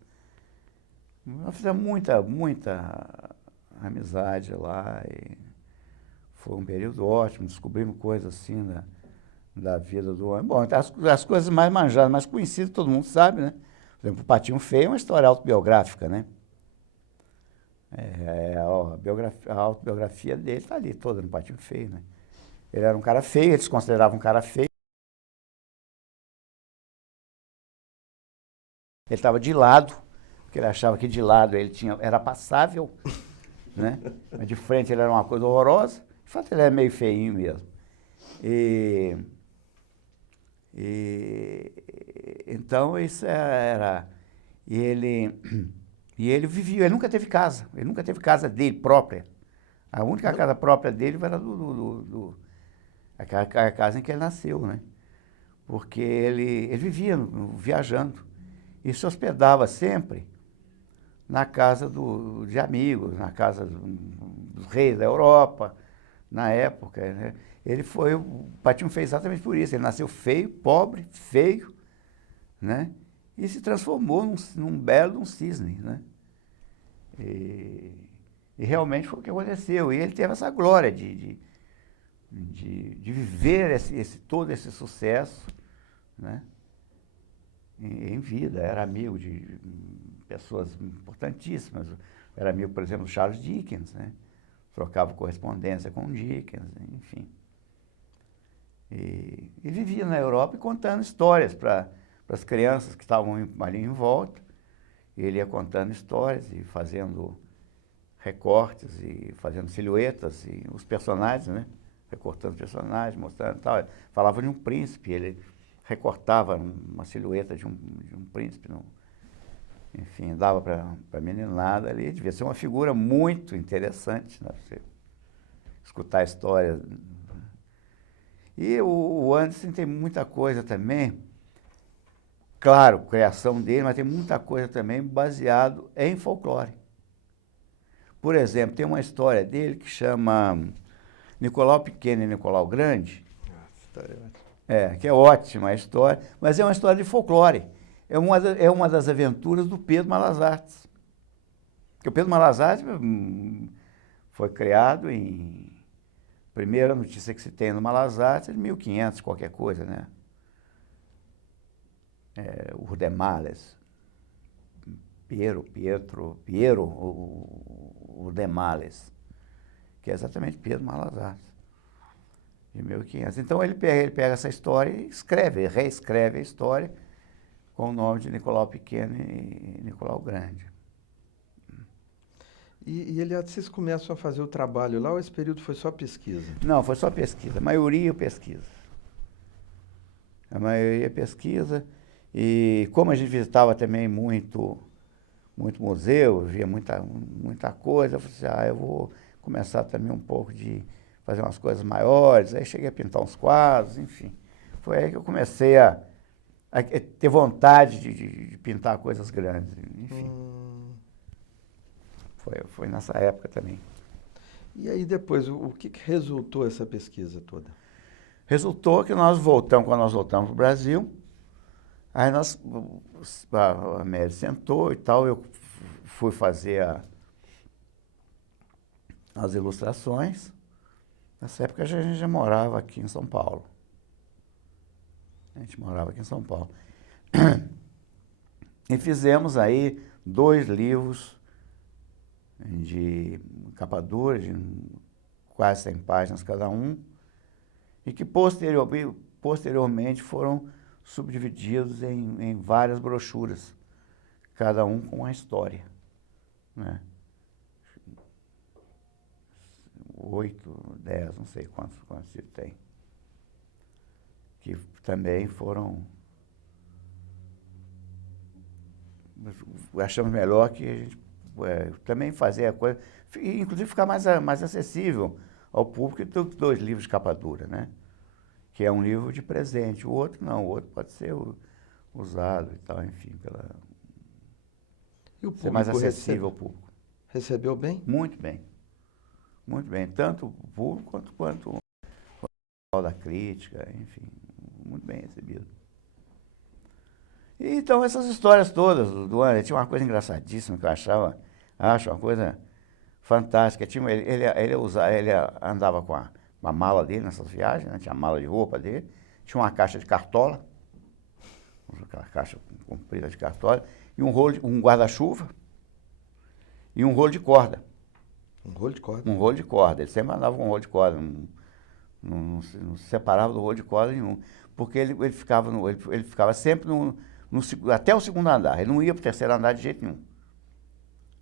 Nós fizemos muita amizade lá e foi um período ótimo, descobrimos coisas assim da vida do homem. Bom, as coisas mais manjadas, mais conhecidas, todo mundo sabe, né? Por exemplo, o Patinho Feio é uma história autobiográfica, né? A autobiografia dele está ali, toda no Patinho Feio, né? Ele era um cara feio, eles consideravam um cara feio. Ele estava de lado, porque ele achava que de lado ele era passável, né? Mas de frente ele era uma coisa horrorosa. De fato, ele é meio feinho mesmo. Então, isso era... E ele vivia, ele nunca teve casa dele própria. A única casa própria dele era aquela casa em que ele nasceu, né? Porque ele vivia viajando e se hospedava sempre na casa de amigos, na casa dos reis da Europa, na época, né? O Patinho fez exatamente por isso. Ele nasceu feio, pobre, feio, né? E se transformou num belo cisne, né? E realmente foi o que aconteceu. E ele teve essa glória de viver todo esse sucesso, né? Em vida. Era amigo de pessoas importantíssimas. Era amigo, por exemplo, do Charles Dickens, né? Trocava correspondência com Dickens, enfim. E vivia na Europa contando histórias para as crianças que estavam ali em volta. Ele ia contando histórias e fazendo recortes e fazendo silhuetas e os personagens, né? Recortando os personagens, mostrando e tal. Falava de um príncipe, ele recortava uma silhueta de um príncipe, enfim, dava para a meninada ali. Devia ser uma figura muito interessante, né? Você escutar a história. E o Anderson tem muita coisa também, claro, criação dele, mas tem muita coisa também baseado em folclore. Por exemplo, tem uma história dele que chama Nicolau Pequeno e Nicolau Grande. Que é ótima a história, mas é uma história de folclore. É uma das aventuras do Pedro Malazarte. Porque o Pedro Malazarte foi criado em... Primeira notícia que se tem no Malazarte é de 1500, qualquer coisa, né? Urdemales. Piero Urdemales, que é exatamente Pedro Malazarte, de 1500. Então ele pega essa história e reescreve a história com o nome de Nicolau Pequeno e Nicolau Grande. E Eliade, vocês começam a fazer o trabalho lá ou esse período foi só pesquisa? Não, foi só pesquisa. A maioria pesquisa. E como a gente visitava também muito museu, via muita coisa, eu falei assim, eu vou começar também um pouco de fazer umas coisas maiores. Aí cheguei a pintar uns quadros, enfim. Foi aí que eu comecei a ter vontade de pintar coisas grandes, enfim. Foi nessa época também. E aí depois, o que resultou essa pesquisa toda? Resultou que quando nós voltamos para o Brasil, aí a Mary sentou e tal, eu fui fazer as ilustrações. Nessa época a gente já morava aqui em São Paulo. E fizemos aí 2 livros de capa dura, de quase 100 páginas cada um, e que posteriormente foram subdivididos em várias brochuras, cada um com uma história, né? 8, 10, não sei quantos se tem, que também achamos melhor que a gente também fazer a coisa, inclusive ficar mais acessível ao público do que 2 livros de capa dura, né? Que é um livro de presente, o outro não, o outro pode ser usado e tal, enfim, E o público ser mais acessível ao público. Recebeu bem? Muito bem, tanto o público quanto o pessoal da crítica, enfim, muito bem recebido. E, então, essas histórias todas do Anderson, tinha uma coisa engraçadíssima que eu acho uma coisa fantástica. Ele andava com a mala dele nessas viagens, né? Tinha a mala de roupa dele, tinha uma caixa de cartola, aquela caixa comprida de cartola, e um guarda-chuva e um rolo de corda. Um rolo de corda? Um rolo de corda. Ele sempre andava com um rolo de corda, não se separava do rolo de corda nenhum, porque ele ficava sempre até o 2º andar, ele não ia para o 3º andar de jeito nenhum.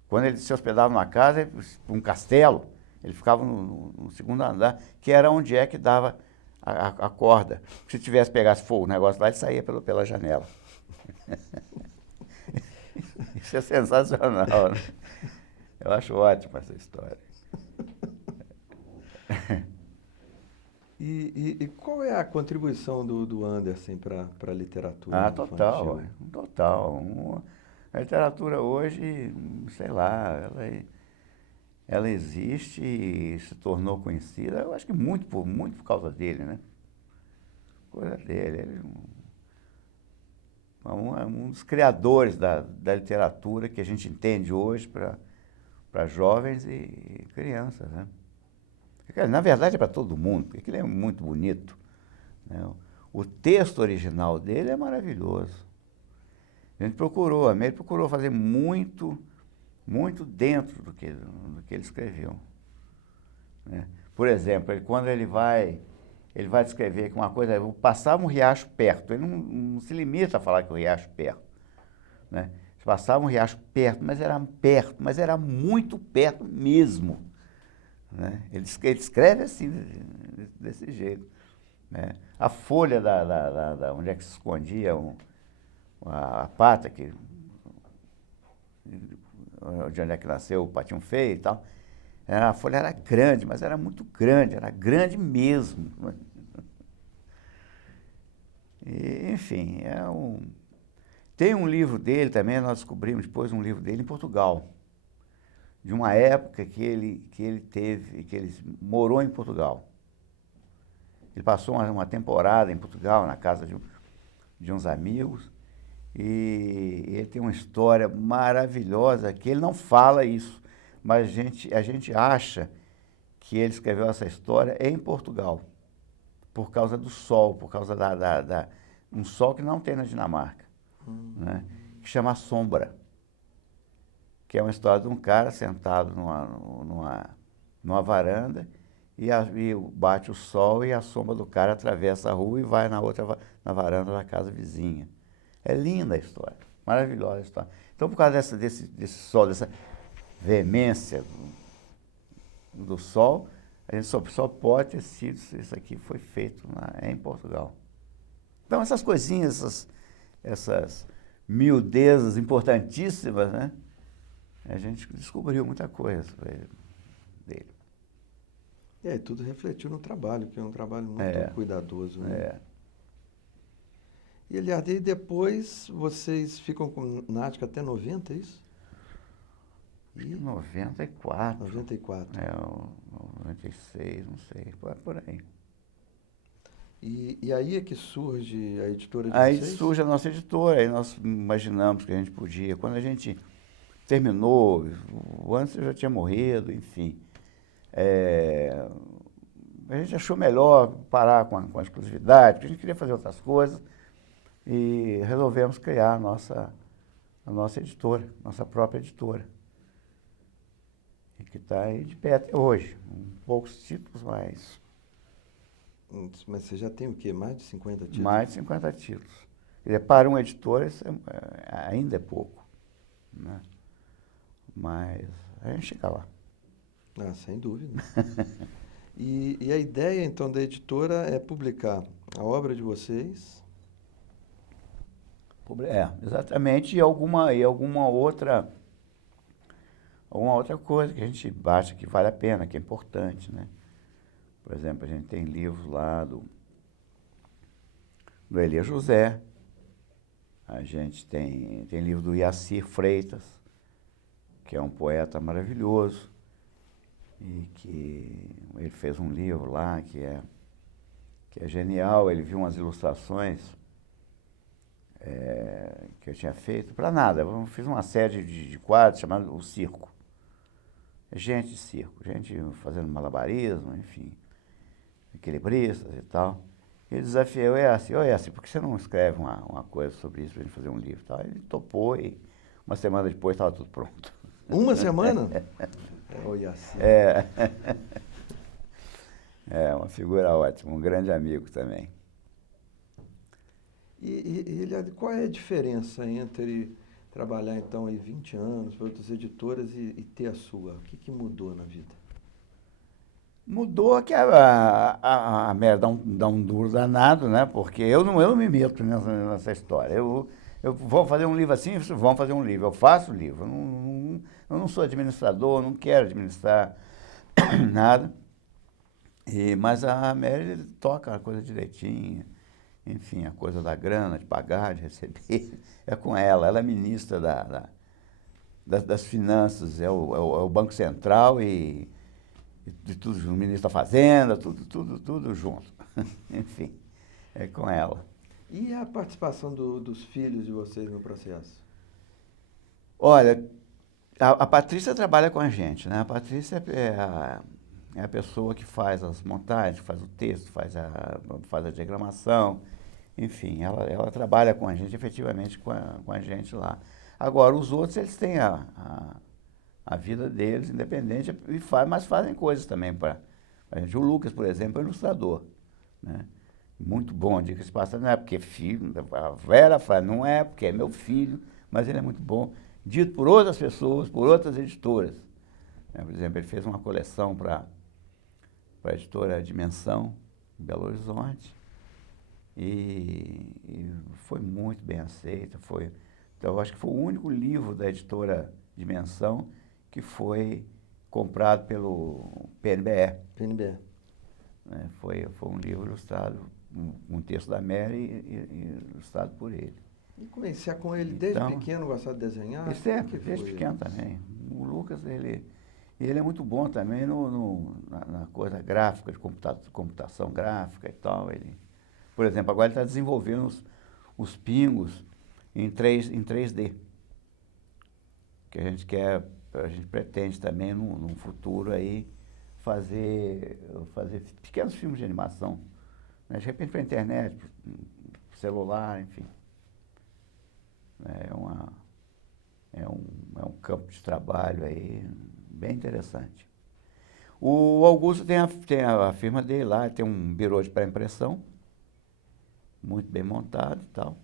Quando ele se hospedava numa casa, um castelo, Ele ficava no segundo andar, que era onde é que dava a corda. Se tivesse pegasse fogo o negócio lá, ele saía pela janela. Isso é sensacional, né? Eu acho ótima essa história. E qual é a contribuição do Anderson para a literatura Total, infantil? total. A literatura hoje, sei lá, ela existe e se tornou conhecida, eu acho que muito por causa dele, né? Coisa dele. Ele é um dos criadores da literatura que a gente entende hoje para jovens e crianças, né? Na verdade é para todo mundo, porque ele é muito bonito, né? O texto original dele é maravilhoso. A ele procurou fazer muito dentro do que ele escreveu, né? Por exemplo, quando ele vai descrever que uma coisa, passava um riacho perto, ele não se limita a falar que o riacho perto, né? Passava um riacho perto, mas era muito perto mesmo, né? Ele escreve assim, desse jeito, né? A folha onde é que se escondia a pata, de onde é que nasceu o patinho feio e tal, a folha era grande, mas era muito grande, era grande mesmo. E, enfim, tem um livro dele também, nós descobrimos depois um livro dele em Portugal, de uma época que ele morou em Portugal. Ele passou uma temporada em Portugal, na casa de uns amigos, e ele tem uma história maravilhosa, que ele não fala isso, mas a gente acha que ele escreveu essa história em Portugal, por causa do sol, por causa um sol que não tem na Dinamarca, né? Que chama A Sombra, que é uma história de um cara sentado numa varanda e bate o sol e a sombra do cara atravessa a rua e vai na varanda da casa vizinha. É linda a história, maravilhosa a história. Então, por causa desse sol, dessa veemência do sol, a gente só pode ter sido, isso aqui foi feito em Portugal. Então, essas coisinhas, essas miudezas importantíssimas, né? A gente descobriu muita coisa dele. E tudo refletiu no trabalho, que é um trabalho muito cuidadoso, né? É. E, aliás, e depois vocês ficam com Nática até 90, é isso? 94. 94. 96, não sei, por aí. E aí é que surge a editora de Aí vocês? surge a nossa editora, aí nós imaginamos que a gente podia. Quando a gente terminou, o Anderson já tinha morrido, enfim. A gente achou melhor parar com a exclusividade, porque a gente queria fazer outras coisas, e resolvemos criar a nossa editora, nossa própria editora. E que está aí de pé até hoje, com poucos títulos, mas... Mas você já tem o quê? Mais de 50 títulos? Mais de 50 títulos. Para um editor, isso ainda é pouco, né? Mas a gente chega lá. Sem dúvida. E a ideia, então, da editora é publicar a obra de vocês? Exatamente. E alguma outra coisa que a gente acha que vale a pena, que é importante, né? Por exemplo, a gente tem livros lá do Elias José, a gente tem livro do Yacir Freitas, que é um poeta maravilhoso, e que ele fez um livro lá que é genial. Ele viu umas ilustrações que eu tinha feito, para nada, eu fiz uma série de quadros chamado O Circo. Gente de circo, gente fazendo malabarismo, enfim, equilibristas e tal. Ele desafiou o Yacir, por que você não escreve uma coisa sobre isso para a gente fazer um livro e tal? Ele topou e uma semana depois estava tudo pronto. Uma semana? O Yacir. É uma figura ótima, um grande amigo também. E qual é a diferença entre trabalhar, então, aí 20 anos para outras editoras e ter a sua? O que mudou na vida? Mudou que a Mary dá um duro danado, né? Porque eu não me meto nessa história. Vou fazer um livro assim, vamos fazer um livro. Eu faço o livro. Eu não sou administrador, não quero administrar nada. Mas a Mary toca a coisa direitinho. Enfim, a coisa da grana, de pagar, de receber, é com ela. Ela é ministra das finanças, é o Banco Central e de tudo, o ministro da Fazenda, tudo junto. Enfim, é com ela. E a participação dos filhos de vocês no processo? Olha, a Patrícia trabalha com a gente, né? A Patrícia é a pessoa que faz as montagens, faz o texto, faz a diagramação, enfim, ela trabalha com a gente, efetivamente com a gente lá. Agora, os outros, eles têm a vida deles, independente, mas fazem coisas também para a gente. O Lucas, por exemplo, é ilustrador, né? Muito bom, diga-se de passagem, não é porque é filho, a Vera fala, não é porque é meu filho, mas ele é muito bom, dito por outras pessoas, por outras editoras. Por exemplo, ele fez uma coleção para a editora Dimensão, em Belo Horizonte, e foi muito bem aceita. Então, eu acho que foi o único livro da editora Dimensão que foi comprado pelo PNBE. PNB. Foi um livro ilustrado, um texto da Mary e ilustrado por ele. E comecei com ele desde Então, pequeno, gostava de desenhar? Ele sempre, desde pequeno também. O Lucas, ele é muito bom também na coisa gráfica, de computação gráfica e tal. Por exemplo, agora ele está desenvolvendo os pingos em 3D. Que a gente pretende também, num futuro aí, fazer pequenos filmes de animação. Né? De repente para a internet, pro celular, enfim. É um campo de trabalho aí bem interessante. O Augusto tem a firma dele lá, tem um birô de pré-impressão, muito bem montado e tal.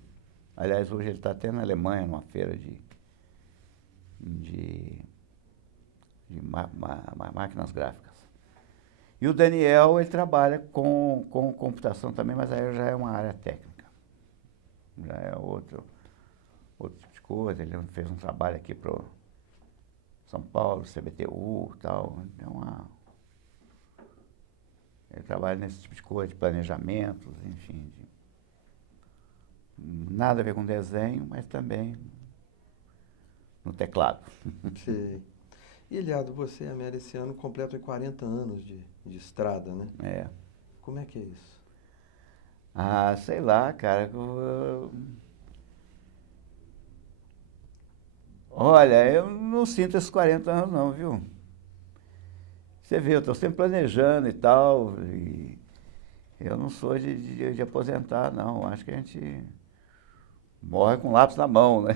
Aliás, hoje ele está até na Alemanha, numa feira de máquinas gráficas. E o Daniel, ele trabalha com computação também, mas aí já é uma área técnica. Já é outro tipo de coisa. Ele fez um trabalho aqui para o São Paulo, CBTU e tal. Ele trabalha nesse tipo de coisa, de planejamentos, enfim. Nada a ver com desenho, mas também no teclado. Sei. E, Eliado, você, a Mary, esse ano completa 40 anos de estrada, né? É. Como é que é isso? Sei lá, cara. Olha, eu não sinto esses 40 anos não, viu? Você vê, eu estou sempre planejando e tal, e eu não sou de aposentar, não. Acho que a gente morre com lápis na mão, né?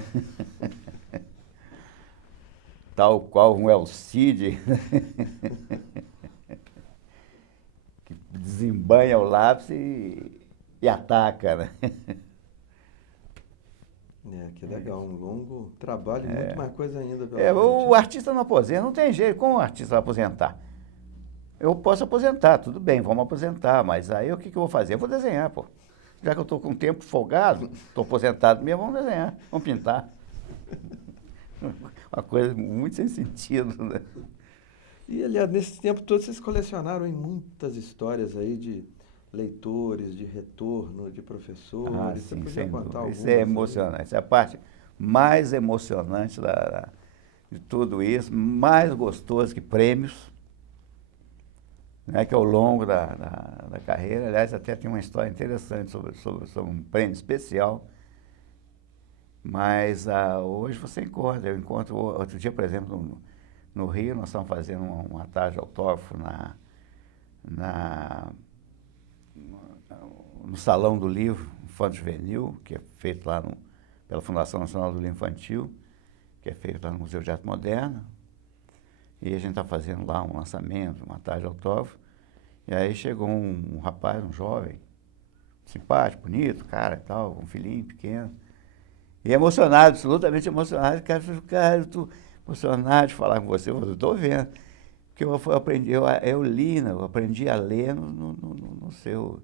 Tal qual um Elcide, que desembanha o lápis e ataca, né? Que legal, um longo trabalho e muito mais coisa ainda. O artista não aposenta, não tem jeito. Como o artista vai aposentar? Eu posso aposentar, tudo bem, vamos aposentar, mas aí o que eu vou fazer? Eu vou desenhar, pô. Já que eu estou com tempo folgado, estou aposentado mesmo, vamos desenhar, vamos pintar. Uma coisa muito sem sentido, né? E, aliás, nesse tempo todo vocês colecionaram muitas histórias aí de leitores, de retorno, de professores. Sim, você podia contar algumas? Isso é emocionante. Essa é a parte mais emocionante de tudo isso, mais gostoso que prêmios, né, que ao longo da carreira. Aliás, até tem uma história interessante sobre um prêmio especial. Mas hoje você encontra. Eu encontro, outro dia, por exemplo, no Rio, nós estamos fazendo uma tarde de autógrafo no Salão do Livro Infanto Juvenil, que é feito lá pela Fundação Nacional do Livro Infantil, que é feito lá no Museu de Arte Moderna. E a gente está fazendo lá um lançamento, uma tarde de autógrafo. E aí chegou um rapaz, um jovem, simpático, bonito, cara e tal, um filhinho pequeno. E emocionado, absolutamente emocionado. O cara falou, cara, eu estou emocionado de falar com você. Eu estou vendo. Porque eu aprendi, eu li, né, eu aprendi a ler nos seus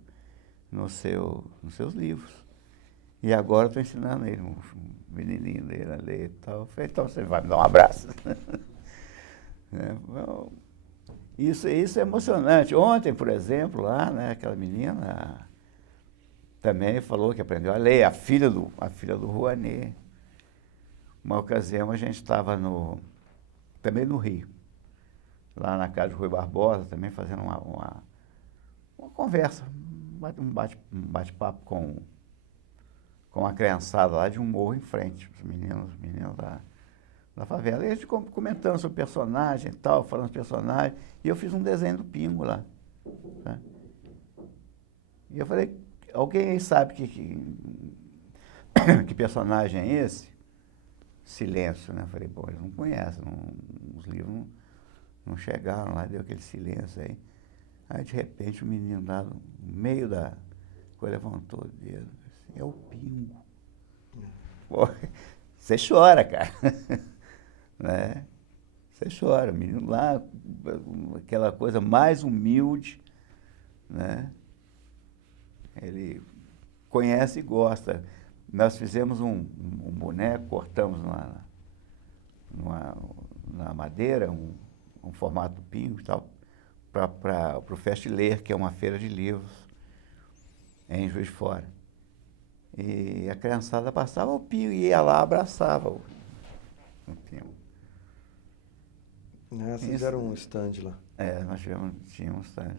livros. E agora eu estou ensinando ele, um menininho dele a ler e tal. Eu falei, então você vai me dar um abraço. Isso é emocionante. Ontem, por exemplo, lá, né, aquela menina também falou que aprendeu a ler, a filha do Rouanet. Uma ocasião a gente estava também no Rio, lá na casa de Rui Barbosa, também fazendo uma conversa, um bate-papo com a criançada lá de um morro em frente, os meninos da favela. E a gente comentando sobre personagem e tal, falando dos personagens, e eu fiz um desenho do Pingo lá. Né? E eu falei, alguém aí sabe que personagem é esse? Silêncio, né? Eu falei, pô, eles não conhecem, os livros não chegaram lá, deu aquele silêncio aí. Aí, de repente, o menino lá no meio da coisa levantou o dedo, assim, é o Pingo. Pô, você chora, cara. Né? Você chora, o menino lá, aquela coisa mais humilde, né? Ele conhece e gosta. Nós fizemos um boneco, cortamos na madeira, um formato do Pingo e tal, para o Fest-Ler, que é uma feira de livros em Juiz de Fora. E a criançada passava o Pingo e ia lá, abraçava o Pingo. Vocês fizeram um stand lá. Nós tínhamos um stand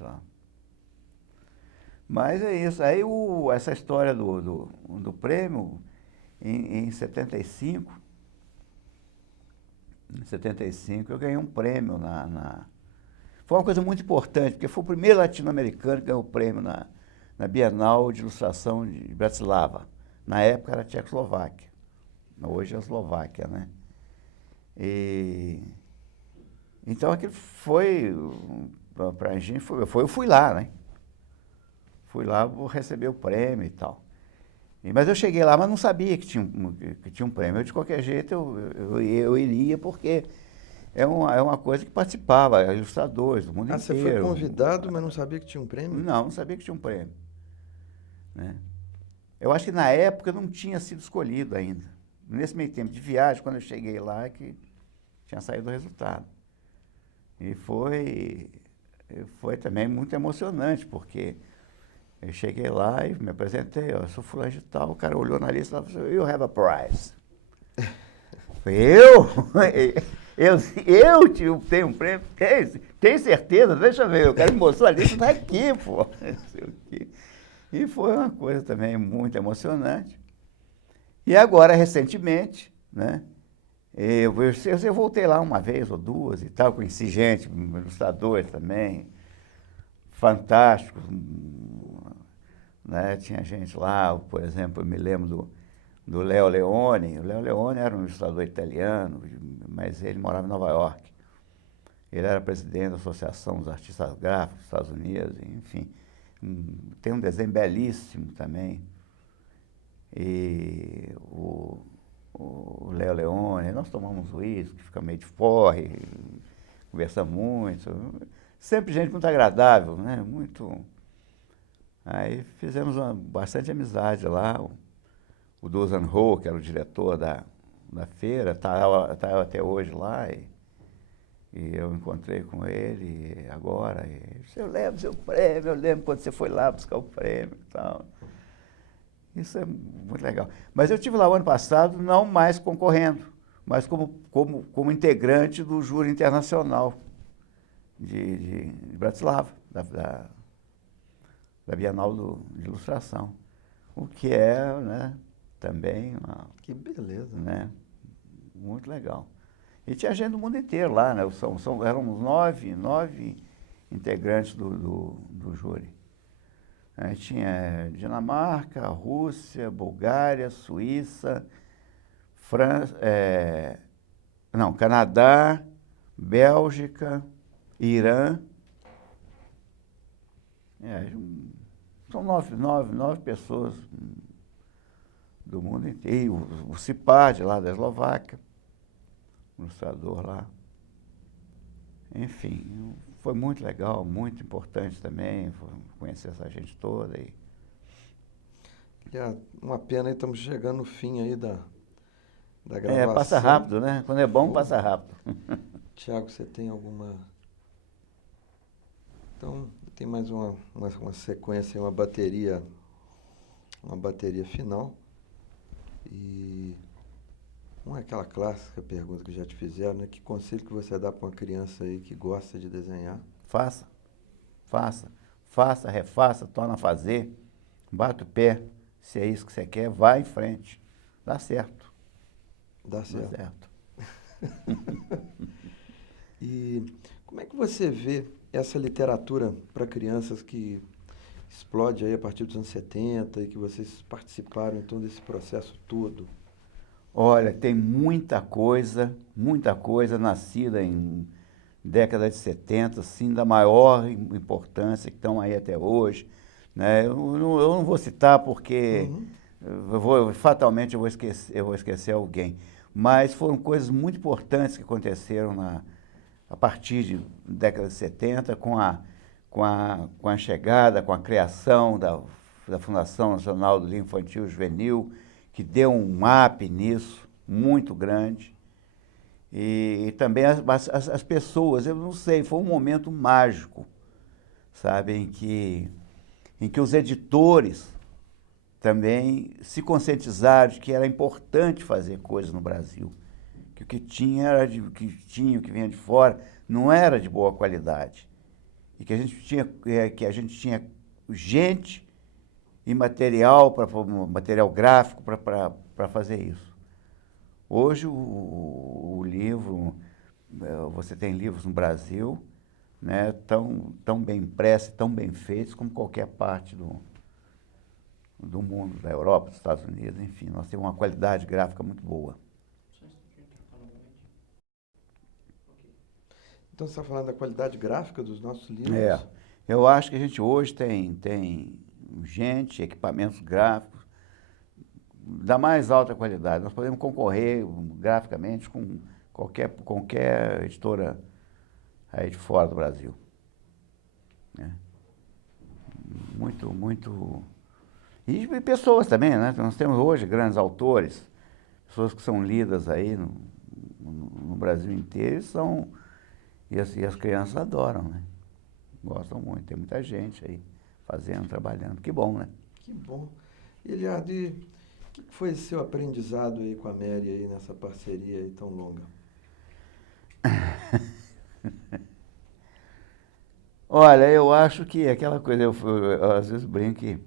lá. Mas é isso. Aí essa história do prêmio, em 75, eu ganhei um prêmio Foi uma coisa muito importante, porque foi o primeiro latino-americano que ganhou o prêmio na Bienal de Ilustração de Bratislava. Na época era a Tchecoslováquia. Hoje é a Eslováquia, né? Então aquilo foi, pra gente, eu fui lá, né? Fui lá, vou receber o prêmio e tal. Mas eu cheguei lá, mas não sabia que tinha um prêmio. Eu, de qualquer jeito, eu iria, porque é uma coisa que participava, ilustradores do mundo inteiro. Você foi convidado, mas não sabia que tinha um prêmio? Não sabia que tinha um prêmio. Né? Eu acho que na época não tinha sido escolhido ainda. Nesse meio tempo de viagem, quando eu cheguei lá, que tinha saído o resultado. E foi também muito emocionante, porque eu cheguei lá e me apresentei, eu sou fulano de tal, o cara olhou na lista e falou, you have a prize. Eu? Eu tenho um prêmio? Tem certeza? Deixa eu ver, o cara me mostrou a lista, tá aqui, pô. E foi uma coisa também muito emocionante. E agora, recentemente, né, eu voltei lá uma vez ou duas e tal, conheci gente, ilustradores também, fantásticos, né? Tinha gente lá, por exemplo, eu me lembro do Leo Leone. O Leo Leone era um ilustrador italiano, mas ele morava em Nova York. Ele era presidente da Associação dos Artistas Gráficos dos Estados Unidos, enfim. Tem um desenho belíssimo também. E o Leo Leone, nós tomamos uísque, ficamos meio de forre, conversamos muito. Sempre gente muito agradável, né? Muito. Aí fizemos bastante amizade lá. O Dozan Ho, que era o diretor da feira, está até hoje lá. E eu encontrei com ele agora. Eu lembro seu prêmio, eu lembro quando você foi lá buscar o prêmio e tal. Isso é muito legal. Mas eu estive lá o ano passado, não mais concorrendo, mas como integrante do júri internacional de Bratislava, da Bienal de Ilustração. O que é, né, também que beleza, né, muito legal. E tinha gente do mundo inteiro lá, né? Éramos nove integrantes do júri. Tinha Dinamarca, Rússia, Bulgária, Suíça, Canadá, Bélgica, Irã. São nove pessoas do mundo inteiro. O Cipad, lá da Eslováquia, o ilustrador lá. Enfim, foi muito legal, muito importante também conhecer essa gente toda. É uma pena aí, estamos chegando no fim aí da gravação. Passa rápido, né? Quando é bom, passa rápido. Tiago, você tem alguma... Então, tem mais uma sequência, uma bateria final. E não é aquela clássica pergunta que já te fizeram, né? Que conselho que você dá para uma criança aí que gosta de desenhar? Faça, refaça, torna a fazer, bata o pé, se é isso que você quer, vai em frente, dá certo. Dá certo. E como é que você vê essa literatura para crianças que explode aí a partir dos anos 70 e que vocês participaram então desse processo todo? Olha, tem muita coisa nascida em década de 70, assim, da maior importância, que estão aí até hoje, né? Eu não vou citar porque fatalmente eu vou esquecer alguém, mas foram coisas muito importantes que aconteceram a partir de década de 70, com a chegada, com a criação da Fundação Nacional do Livro Infantil e Juvenil, que deu um up nisso, muito grande. E também as pessoas, eu não sei, foi um momento mágico, sabe, em que os editores também se conscientizaram de que era importante fazer coisas no Brasil, que o que tinha, o que vinha de fora, não era de boa qualidade, e que a gente tinha gente e material gráfico para fazer isso. Hoje o livro, você tem livros no Brasil, né, tão bem impressos, tão bem feitos como qualquer parte do mundo, da Europa, dos Estados Unidos, enfim, nós temos uma qualidade gráfica muito boa. Então você está falando da qualidade gráfica dos nossos livros? Eu acho que a gente hoje tem gente, equipamentos gráficos da mais alta qualidade. Nós podemos concorrer graficamente com qualquer editora aí de fora do Brasil, né? Muito... E pessoas também, né? Nós temos hoje grandes autores, pessoas que são lidas aí no Brasil inteiro e as crianças adoram, né? Gostam muito. Tem muita gente aí fazendo, trabalhando. Que bom, né? Que bom. Eliardo, e o que foi seu aprendizado aí com a Mary aí nessa parceria aí tão longa? Olha, eu acho que aquela coisa, eu às vezes brinco que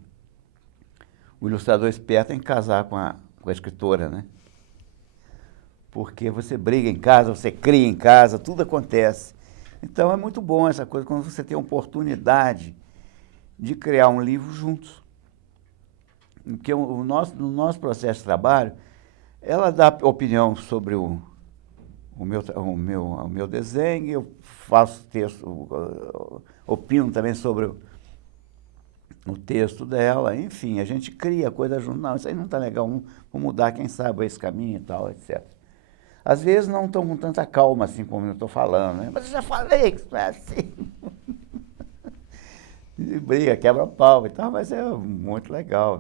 o ilustrador esperto tem que casar com a escritora, né? Porque você briga em casa, você cria em casa, tudo acontece. Então é muito bom essa coisa, quando você tem a oportunidade de criar um livro juntos. Porque no nosso processo de trabalho, ela dá opinião sobre o meu desenho, eu faço texto, opino também sobre o texto dela, enfim, a gente cria coisa junto. Não, isso aí não está legal, vamos mudar, quem sabe, esse caminho e tal, etc. Às vezes não estão com tanta calma assim como eu estou falando, né? Mas eu já falei que isso é assim. E briga, quebra pau e tal, mas é muito legal.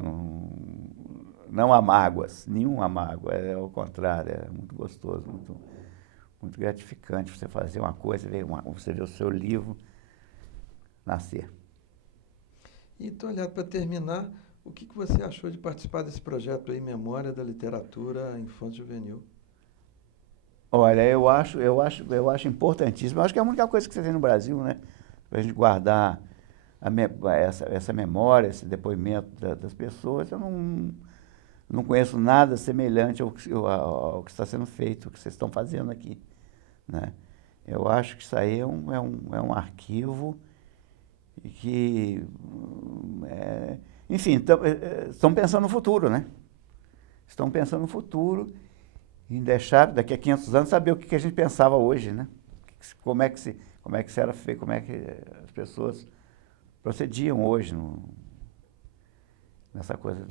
Não há mágoas, nenhuma mágoa, é ao contrário, é muito gostoso, muito gratificante você fazer uma coisa, você ver o seu livro nascer. Então, Eliardo, para terminar, o que você achou de participar desse projeto aí, Memória da Literatura Infanto Juvenil? Olha, eu acho importantíssimo. Eu acho que é a única coisa que você tem no Brasil, né? Para a gente guardar essa memória, esse depoimento das pessoas. Eu não conheço nada semelhante ao que está sendo feito, o que vocês estão fazendo aqui, né? Eu acho que isso aí é um arquivo e que, enfim, estão pensando no futuro, né? Estão pensando no futuro, em deixar, daqui a 500 anos, saber o que a gente pensava hoje, né? Como é que se era feito, como é que as pessoas procediam hoje nessa coisa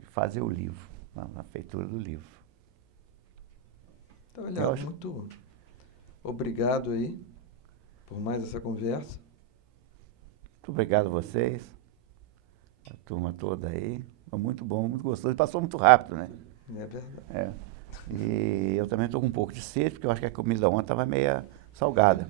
de fazer o livro, na feitura do livro. Então, Eliardo, muito obrigado aí. por mais essa conversa. Muito obrigado a vocês, a turma toda aí. Foi muito bom, muito gostoso. Passou muito rápido, né? É verdade. É. E eu também estou com um pouco de sede, porque eu acho que a comida ontem estava meia salgada.